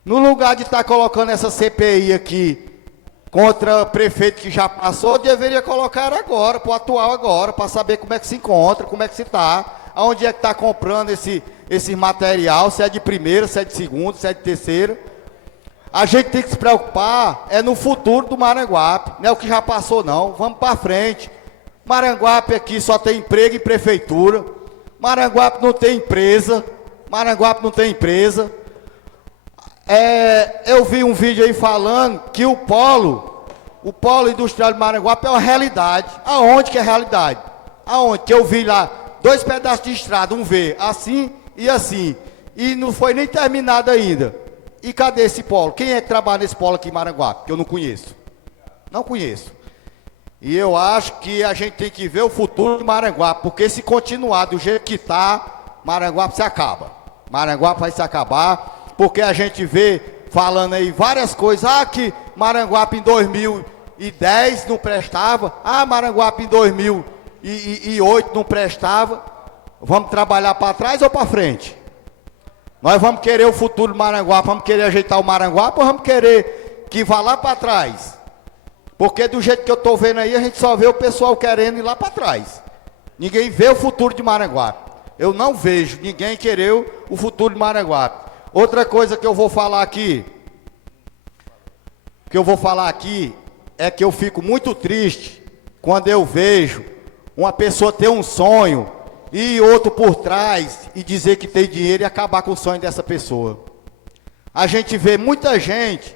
No lugar de estar colocando essa CPI aqui contra o prefeito que já passou, deveria colocar agora, para o atual agora, para saber como é que se encontra, como é que se está, aonde é que está comprando esse material, se é de primeira, se é de segunda, se é de terceira. A gente tem que se preocupar no futuro do Maranguape, não é o que já passou não, vamos para frente. Maranguape aqui só tem emprego em prefeitura, Maranguape não tem empresa, eu vi um vídeo aí falando que o polo industrial de Maranguape é uma realidade. Aonde que é realidade? Aonde? Que eu vi lá 2 pedaços de estrada, um V, assim, e não foi nem terminado ainda. E cadê esse polo? Quem é que trabalha nesse polo aqui em Maranguape? Que eu não conheço. Não conheço. E eu acho que a gente tem que ver o futuro de Maranguape, porque se continuar do jeito que está, Maranguape se acaba. Maranguape vai se acabar, porque a gente vê falando aí várias coisas. Que Maranguape em 2010 não prestava. Maranguape em 2008 não prestava. Vamos trabalhar para trás ou para frente? Nós vamos querer o futuro do Maranguape, vamos querer ajeitar o Maranguape ou vamos querer que vá lá para trás? Porque do jeito que eu estou vendo aí, a gente só vê o pessoal querendo ir lá para trás. Ninguém vê o futuro de Maranguape. Eu não vejo ninguém querer o futuro de Maranguape. Outra coisa que eu vou falar aqui, é que eu fico muito triste quando eu vejo uma pessoa ter um sonho e outro por trás e dizer que tem dinheiro e acabar com o sonho dessa pessoa. A gente vê muita gente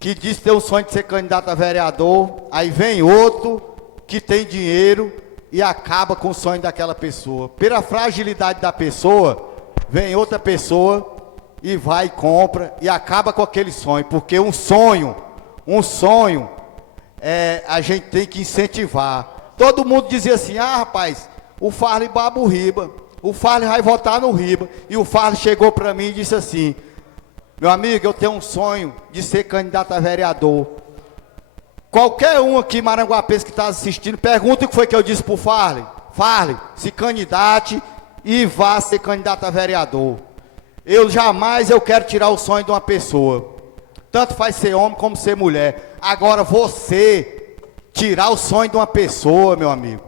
que diz ter o sonho de ser candidato a vereador, aí vem outro que tem dinheiro e acaba com o sonho daquela pessoa. Pela fragilidade da pessoa, vem outra pessoa e vai e compra e acaba com aquele sonho, porque um sonho, a gente tem que incentivar. Todo mundo dizia assim, rapaz, o Farley baba o Riba, o Farley vai votar no Riba. E o Farley chegou para mim e disse assim, meu amigo, eu tenho um sonho de ser candidato a vereador. Qualquer um aqui, maranguapense, que está assistindo, pergunta o que foi que eu disse para o Farley. Farley, se candidate e vá ser candidato a vereador. Eu jamais quero tirar o sonho de uma pessoa. Tanto faz ser homem como ser mulher. Agora você tirar o sonho de uma pessoa, meu amigo,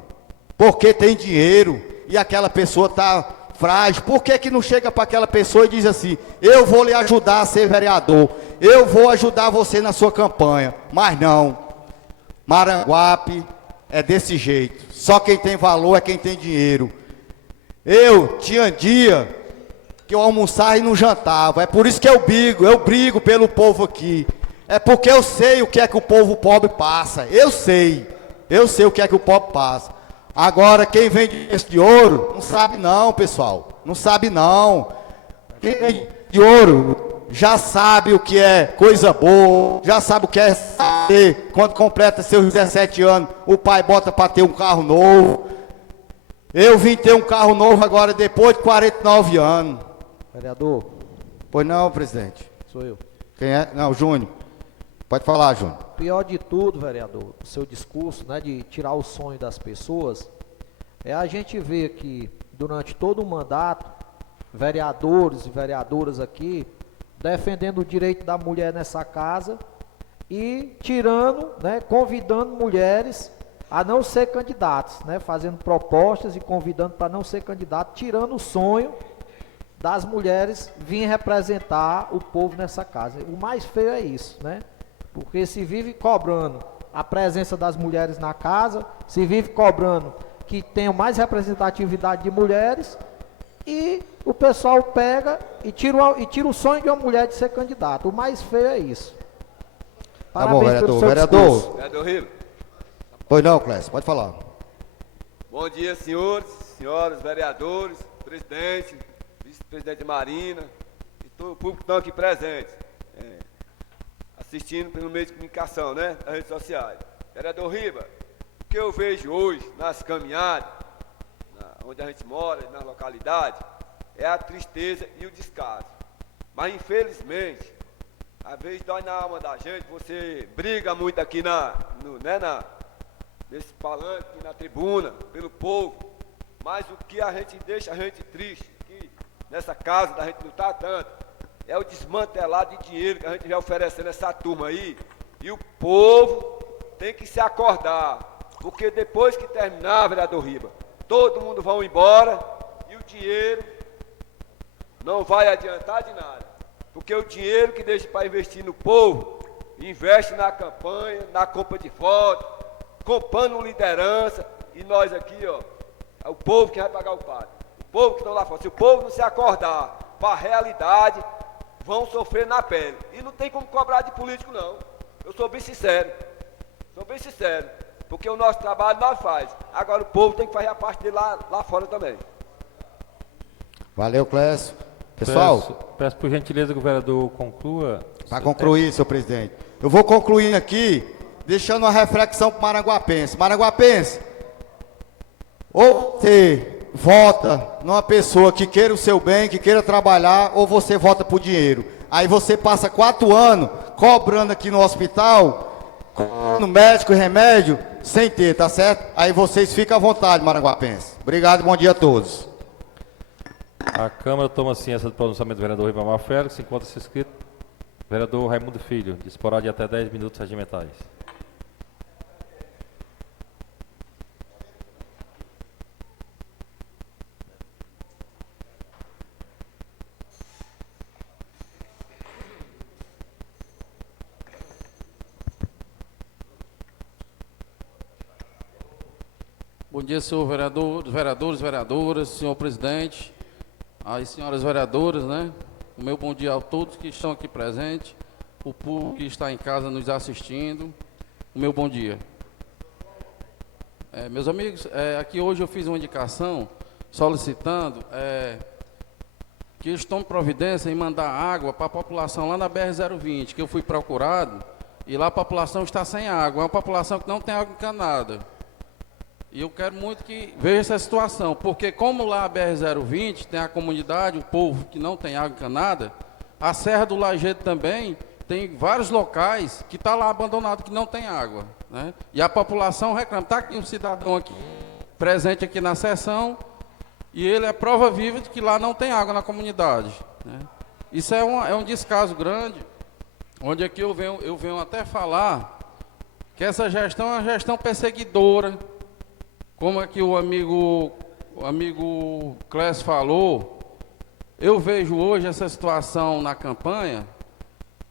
porque tem dinheiro e aquela pessoa está frágil, por que não chega para aquela pessoa e diz assim, eu vou lhe ajudar a ser vereador, eu vou ajudar você na sua campanha? Mas não, Maranguape é desse jeito, só quem tem valor é quem tem dinheiro. Eu tinha dia que eu almoçava e não jantava, é por isso que eu brigo pelo povo aqui, É porque eu sei o que é que o povo pobre passa. Eu sei o que é que o pobre passa. Agora, quem vende de ouro, não sabe não, pessoal. Não sabe não. Quem vende de ouro já sabe o que é coisa boa, já sabe o que é saber. Quando completa seus 17 anos, o pai bota para ter um carro novo. Eu vim ter um carro novo agora depois de 49 anos. Vereador, Pois não, presidente. sou eu. Quem é? Não, Júnior. Pode falar, Júnior. Pior de tudo, vereador, o seu discurso, né, de tirar o sonho das pessoas, é a gente ver que durante todo o mandato, vereadores e vereadoras aqui, defendendo o direito da mulher nessa casa e tirando, né, convidando mulheres a não ser candidatos, né, fazendo propostas e convidando para não ser candidato, tirando o sonho das mulheres vir representar o povo nessa casa. O mais feio é isso, né? Porque se vive cobrando a presença das mulheres na casa, se vive cobrando que tenha mais representatividade de mulheres, e o pessoal pega e tira o sonho de uma mulher de ser candidata. O mais feio é isso. Tá bom, vereador. Vereador Ribeiro. Pois não, Clécio, pode falar. Bom dia, senhores, senhoras, vereadores, presidente, vice-presidente Marina e todo o público que estão aqui presente, assistindo pelo meio de comunicação, né, das redes sociais. Vereador Riba, o que eu vejo hoje nas caminhadas, onde a gente mora, na localidade, é a tristeza e o descaso. Mas, infelizmente, às vezes dói na alma da gente, você briga muito aqui nesse palanque, na tribuna, pelo povo, mas o que a gente deixa a gente triste, que nessa casa da gente lutar tanto, é o desmantelar de dinheiro que a gente vai oferecendo essa turma aí, e o povo tem que se acordar, porque depois que terminar, vereador Riba, todo mundo vai embora e o dinheiro não vai adiantar de nada, porque o dinheiro que deixa para investir no povo, investe na campanha, na compra de votos, comprando liderança, e nós aqui, ó, é o povo que vai pagar o pato. O povo que está lá fora. Se o povo não se acordar para a realidade, vão sofrer na pele. E não tem como cobrar de político, não. Eu sou bem sincero. Porque o nosso trabalho nós faz. Agora o povo tem que fazer a parte dele lá fora também. Valeu, Clécio. Pessoal, Peço por gentileza que o vereador conclua. para concluir, senhor presidente, eu vou concluir aqui, deixando uma reflexão para o Maranguapense. Maranguapense, ou você vota numa pessoa que queira o seu bem, que queira trabalhar, ou você vota por dinheiro. Aí você passa 4 anos cobrando aqui no hospital, no médico, remédio, sem ter, tá certo? Aí vocês ficam à vontade, Maranguapense. Obrigado e bom dia a todos. A Câmara toma ciência do pronunciamento do vereador Ribamar Félix, encontra-se inscrito vereador Raimundo Filho, disporá de até 10 minutos regimentais. Bom dia, senhor vereador, vereadores, vereadoras, senhor presidente, as senhoras vereadoras, né? O meu bom dia a todos que estão aqui presentes, o público que está em casa nos assistindo, o meu bom dia. Meus amigos, aqui hoje eu fiz uma indicação solicitando que eles tomem providência em mandar água para a população lá na BR-020, que eu fui procurado, e lá a população está sem água, é uma população que não tem água encanada. E eu quero muito que veja essa situação, porque como lá a BR-020 tem a comunidade, o povo que não tem água encanada, a Serra do Lajedo também tem vários locais que está lá abandonado, que não tem água, né? E a população reclama. Está aqui um cidadão aqui, presente aqui na sessão, e ele é prova viva de que lá não tem água na comunidade, né? Isso é um descaso grande, onde aqui eu venho até falar que essa gestão é uma gestão perseguidora. Como aqui o amigo Clécio falou, eu vejo hoje essa situação na campanha,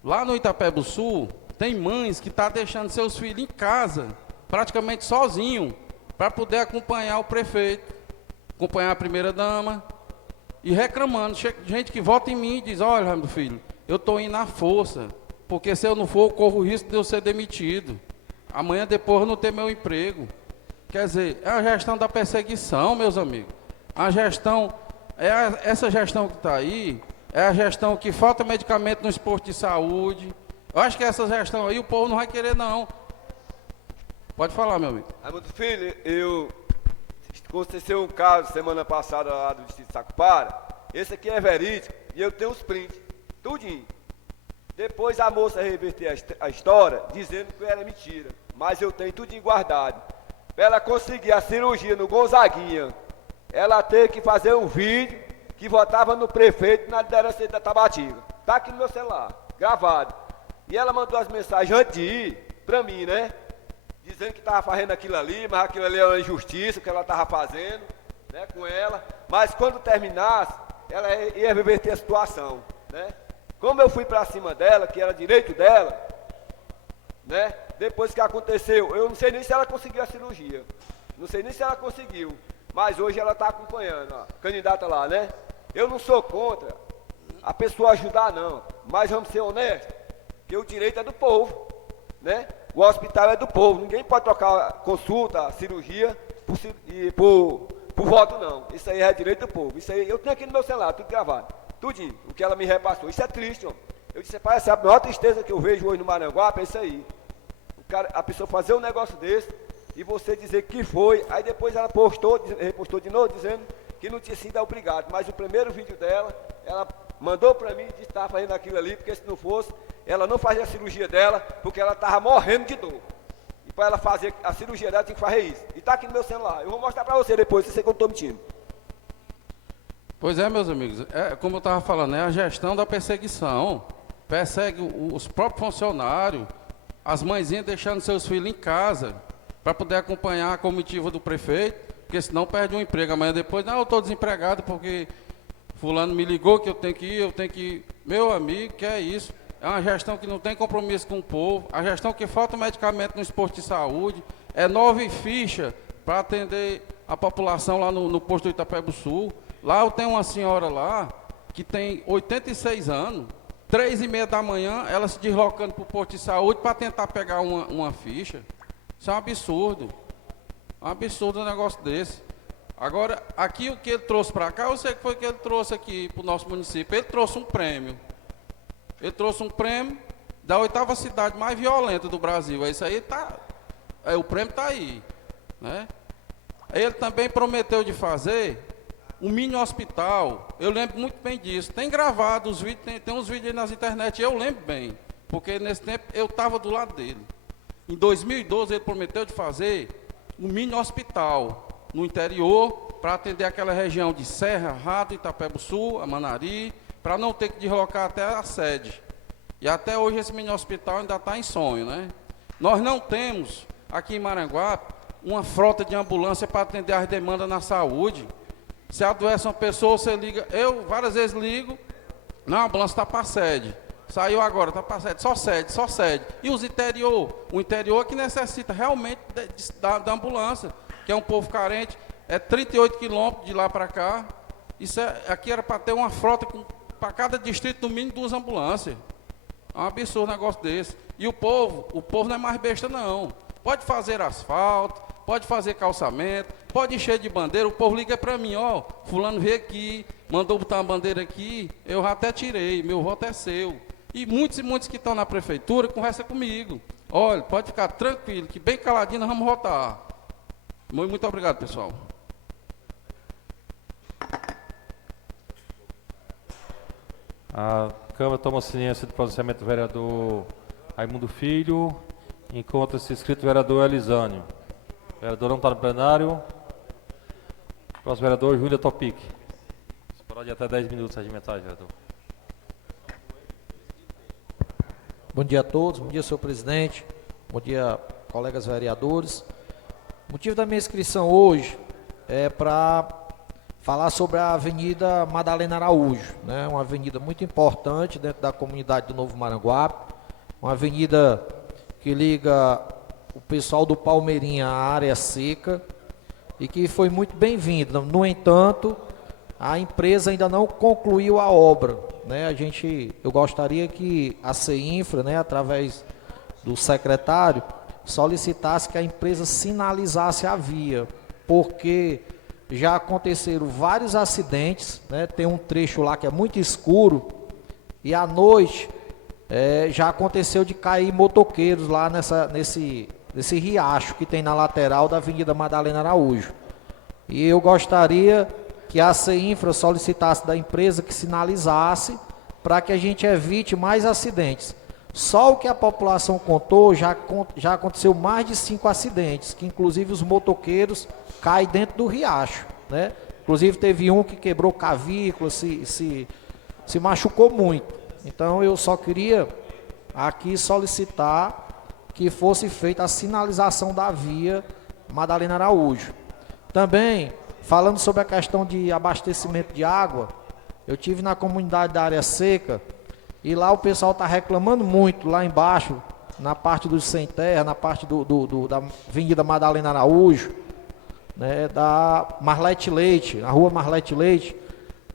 lá no Itapeba Sul, tem mães que estão deixando seus filhos em casa, praticamente sozinho, para poder acompanhar o prefeito, acompanhar a primeira-dama, e reclamando. Gente que vota em mim e diz, olha, meu filho, eu estou indo na força, porque se eu não for, eu corro o risco de eu ser demitido. Amanhã depois eu não ter meu emprego. Quer dizer, é a gestão da perseguição, meus amigos. A gestão, essa gestão que está aí, é a gestão que falta medicamento no posto de saúde. Eu acho que essa gestão aí o povo não vai querer, não. Pode falar, meu amigo. Raimundo Filho, aconteceu um caso semana passada lá do distrito de Sacupara. Esse aqui é verídico e eu tenho os prints, tudinho. Depois a moça reverteu a história dizendo que era mentira, mas eu tenho tudinho guardado. Para ela conseguir a cirurgia no Gonzaguinha, ela teve que fazer um vídeo que votava no prefeito na liderança da Tabatinga. Tá aqui no meu celular, gravado. E ela mandou as mensagens antes de ir para mim, né? Dizendo que estava fazendo aquilo ali, mas aquilo ali era uma injustiça que ela estava fazendo, né, com ela. Mas quando terminasse, ela ia reverter a situação, né? Como eu fui para cima dela, que era direito dela, né? Depois que aconteceu, eu não sei nem se ela conseguiu a cirurgia. Não sei nem se ela conseguiu. Mas hoje ela está acompanhando, a candidata lá, né? Eu não sou contra a pessoa ajudar, não. Mas vamos ser honestos, que o direito é do povo, né? O hospital é do povo. Ninguém pode trocar consulta, cirurgia, por voto, não. Isso aí é direito do povo. Isso aí, eu tenho aqui no meu celular, tudo gravado. Tudinho, o que ela me repassou. Isso é triste, homem. Eu disse, pai, essa é a maior tristeza que eu vejo hoje no Maranguape, é isso aí. A pessoa fazer um negócio desse e você dizer que foi, aí depois ela repostou de novo, dizendo que não tinha sido obrigado. Mas o primeiro vídeo dela, ela mandou para mim e disse que estava fazendo aquilo ali, porque se não fosse, ela não fazia a cirurgia dela, porque ela estava morrendo de dor. E para ela fazer a cirurgia dela, tinha que fazer isso. E está aqui no meu celular. Eu vou mostrar para você depois, se você que eu não estou mentindo. Pois é, meus amigos, como eu estava falando, é a gestão da perseguição. Persegue os próprios funcionários, as mãezinhas deixando seus filhos em casa, para poder acompanhar a comitiva do prefeito, porque senão perde um emprego. Amanhã depois, não, eu estou desempregado porque fulano me ligou que eu tenho que ir. Meu amigo, que é isso? É uma gestão que não tem compromisso com o povo, a gestão que falta medicamento no posto de saúde, é 9 fichas para atender a população lá no posto do Itapeba Sul. Lá eu tenho uma senhora lá, que tem 86 anos, 3h30 da manhã, ela se deslocando para o posto de saúde para tentar pegar uma ficha. Isso é um absurdo. É um absurdo um negócio desse. Agora, aqui o que ele trouxe para cá, eu sei que foi o que ele trouxe aqui para o nosso município. Ele trouxe um prêmio. Ele trouxe um prêmio da 8ª cidade mais violenta do Brasil. Isso aí o prêmio está aí, né? Ele também prometeu de fazer um mini hospital. Eu lembro muito bem disso. Tem gravado os vídeos, tem uns vídeos aí nas internet, eu lembro bem, porque nesse tempo eu estava do lado dele. Em 2012 ele prometeu de fazer um mini hospital no interior para atender aquela região de Serra, Rato, Itapeba Sul, Amanari, para não ter que deslocar até a sede. E até hoje esse mini hospital ainda está em sonho, né? Nós não temos aqui em Maranguape uma frota de ambulância para atender as demandas na saúde. Se adoece uma pessoa, você liga, eu várias vezes ligo, não, a ambulância está para a sede. Saiu agora, está para a sede, só sede. E os interior? O interior que necessita realmente da ambulância, que é um povo carente, é 38 quilômetros de lá para cá. Aqui era para ter uma frota para cada distrito, no mínimo 2 ambulâncias. É um absurdo um negócio desse. E o povo não é mais besta, não. Pode fazer asfalto, pode fazer calçamento, pode encher de bandeira. O povo liga para mim, ó, fulano veio aqui, mandou botar uma bandeira aqui, eu já até tirei, meu voto é seu. E muitos que estão na prefeitura conversam comigo. Olha, pode ficar tranquilo, que bem caladinho nós vamos votar. Muito obrigado, pessoal. A Câmara toma ciência do pronunciamento do vereador Raimundo Filho. Encontra-se inscrito o vereador Elisânio. O vereador não está no plenário. Próximo vereador, Júlia Topic. Esperar de até 10 minutos regimentais, vereador. Bom dia a todos, bom dia, senhor presidente, bom dia, colegas vereadores. O motivo da minha inscrição hoje é para falar sobre a Avenida Madalena Araújo, né? Uma avenida muito importante dentro da comunidade do Novo Maranguape, uma avenida que liga o pessoal do Palmeirinha à área seca e que foi muito bem-vinda. No entanto, a empresa ainda não concluiu a obra. né, eu gostaria que a CEINFRA, né, através do secretário, solicitasse que a empresa sinalizasse a via, porque já aconteceram vários acidentes, né, tem um trecho lá que é muito escuro, e à noite já aconteceu de cair motoqueiros lá nesse riacho que tem na lateral da Avenida Madalena Araújo. E eu gostaria que a CEINFRA solicitasse da empresa que sinalizasse para que a gente evite mais acidentes. Só o que a população contou, já aconteceu mais de 5 acidentes, que inclusive os motoqueiros caem dentro do riacho, né? Inclusive teve um que quebrou clavícula, se machucou muito. Então eu só queria aqui solicitar que fosse feita a sinalização da via Madalena Araújo. Também, falando sobre a questão de abastecimento de água, eu tive na comunidade da Área Seca, e lá o pessoal está reclamando muito, lá embaixo, na parte dos sem terra, na parte da Avenida Madalena Araújo, né, da Marlete Leite, a rua Marlete Leite,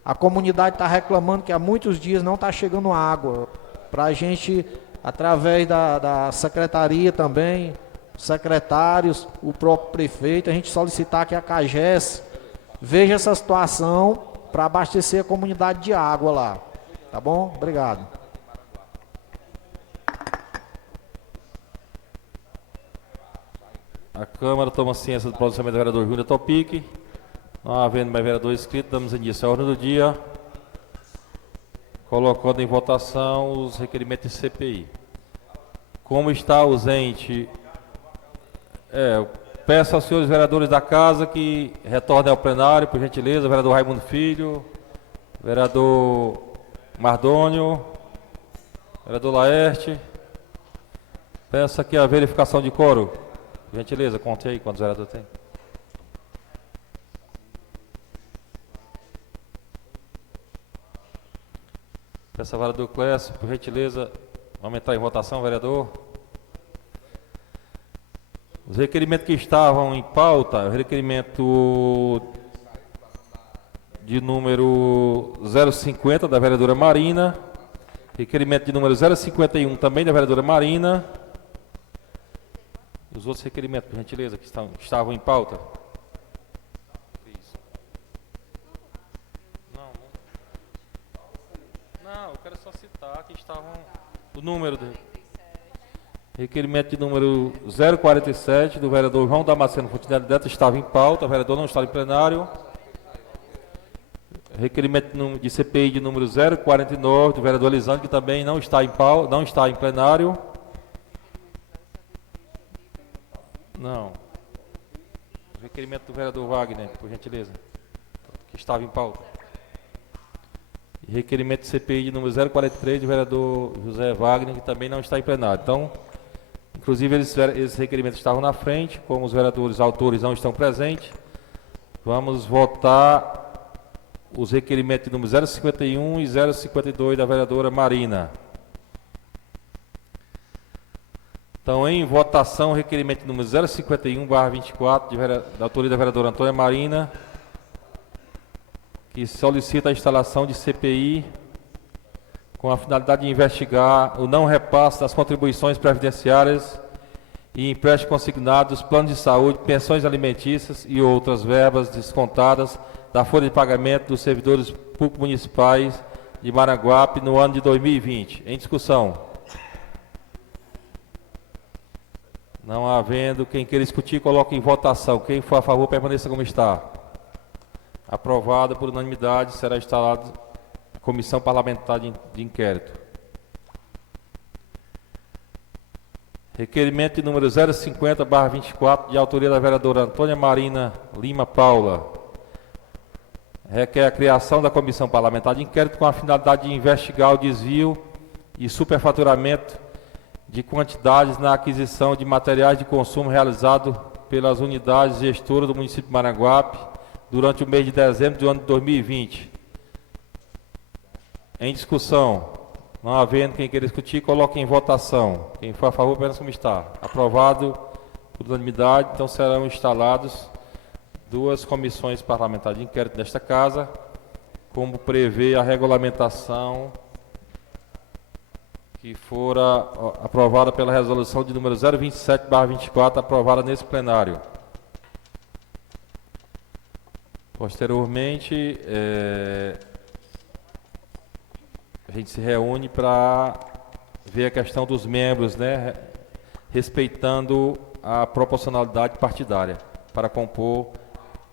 a comunidade está reclamando que há muitos dias não está chegando água. Para a gente, através da secretaria também, secretários, o próprio prefeito, a gente solicitar que a CAGES veja essa situação para abastecer a comunidade de água lá. Tá bom? Obrigado. A Câmara toma ciência do pronunciamento do vereador Júnior Topic. Não havendo mais vereador inscrito, damos início à ordem do dia, colocando em votação os requerimentos de CPI. Como está ausente, eu peço aos senhores vereadores da casa que retornem ao plenário, por gentileza, vereador Raimundo Filho, vereador Mardônio, vereador Laerte. Peço aqui a verificação de quórum. Por gentileza, conte aí quantos vereadores tem. Peço ao vereador Clécio, por gentileza, vamos entrar em votação, vereador. Os requerimentos que estavam em pauta, o requerimento de número 050 da vereadora Marina, requerimento de número 051 também da vereadora Marina. Os outros requerimentos, por gentileza, que estavam em pauta. Não, eu quero só citar que estavam o número do requerimento de número 047 do vereador João Damasceno Fontenelle Neto estava em pauta, o vereador não estava em plenário. Requerimento de CPI de número 049 do vereador Elisandro, que também não está em pauta, não está em plenário. Não. Requerimento do vereador Wagner, por gentileza, que estava em pauta. E requerimento de CPI de número 043 do vereador José Wagner, que também não está em plenário. Então, inclusive, esses requerimentos estavam na frente, como os vereadores autores não estão presentes, vamos votar os requerimentos de número 051 e 052 da vereadora Marina. Então, em votação, requerimento número 051/24, da autoria da vereadora Antônia Marina, que solicita a instalação de CPI com a finalidade de investigar o não repasse das contribuições previdenciárias e empréstimos consignados, planos de saúde, pensões alimentícias e outras verbas descontadas da folha de pagamento dos servidores públicos municipais de Maranguape no ano de 2020. Em discussão. Não havendo quem queira discutir, coloque em votação. Quem for a favor, permaneça como está. Aprovado por unanimidade, será instalada a Comissão Parlamentar de Inquérito. Requerimento de número 050/24, de autoria da vereadora Antônia Marina Lima Paula. Requer a criação da Comissão Parlamentar de Inquérito com a finalidade de investigar o desvio e superfaturamento de quantidades na aquisição de materiais de consumo realizado pelas unidades gestoras do município de Maranguape durante o mês de dezembro do ano de 2020. Em discussão. Não havendo quem queira discutir, coloque em votação. Quem for a favor, apenas como está. Aprovado por unanimidade, então serão instalados duas comissões parlamentares de inquérito desta casa, como prevê a regulamentação que fora aprovada pela resolução de número 027/24, aprovada nesse plenário. Posteriormente, a gente se reúne para ver a questão dos membros, né, respeitando a proporcionalidade partidária para compor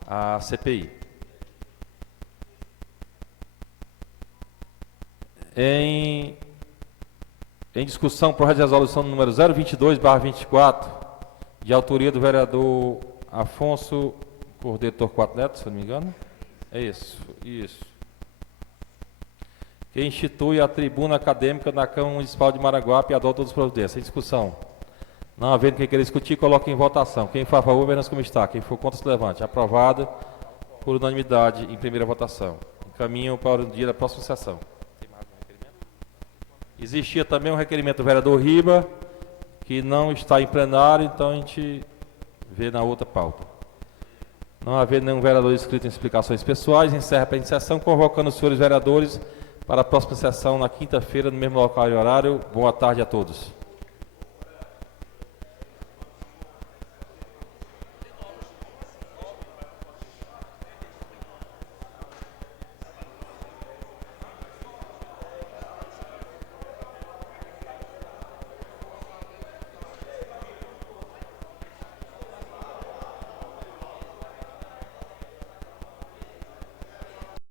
a CPI. Em discussão, projeto de resolução número 022/24, de autoria do vereador Afonso Cordeiro Torquato Neto, se eu não me engano. É isso. Que institui a tribuna acadêmica na Câmara Municipal de Maranguape e adota outras providências. Em discussão. Não havendo quem queira discutir, coloque em votação. Quem for a favor, permaneça como está. Quem for contra, se levante. Aprovado por unanimidade em primeira votação. Encaminho para o dia da próxima sessão. Existia também um requerimento do vereador Riba, que não está em plenário, então a gente vê na outra pauta. Não havendo nenhum vereador inscrito em explicações pessoais, encerra a presente sessão, convocando os senhores vereadores para a próxima sessão na quinta-feira, no mesmo local e horário. Boa tarde a todos.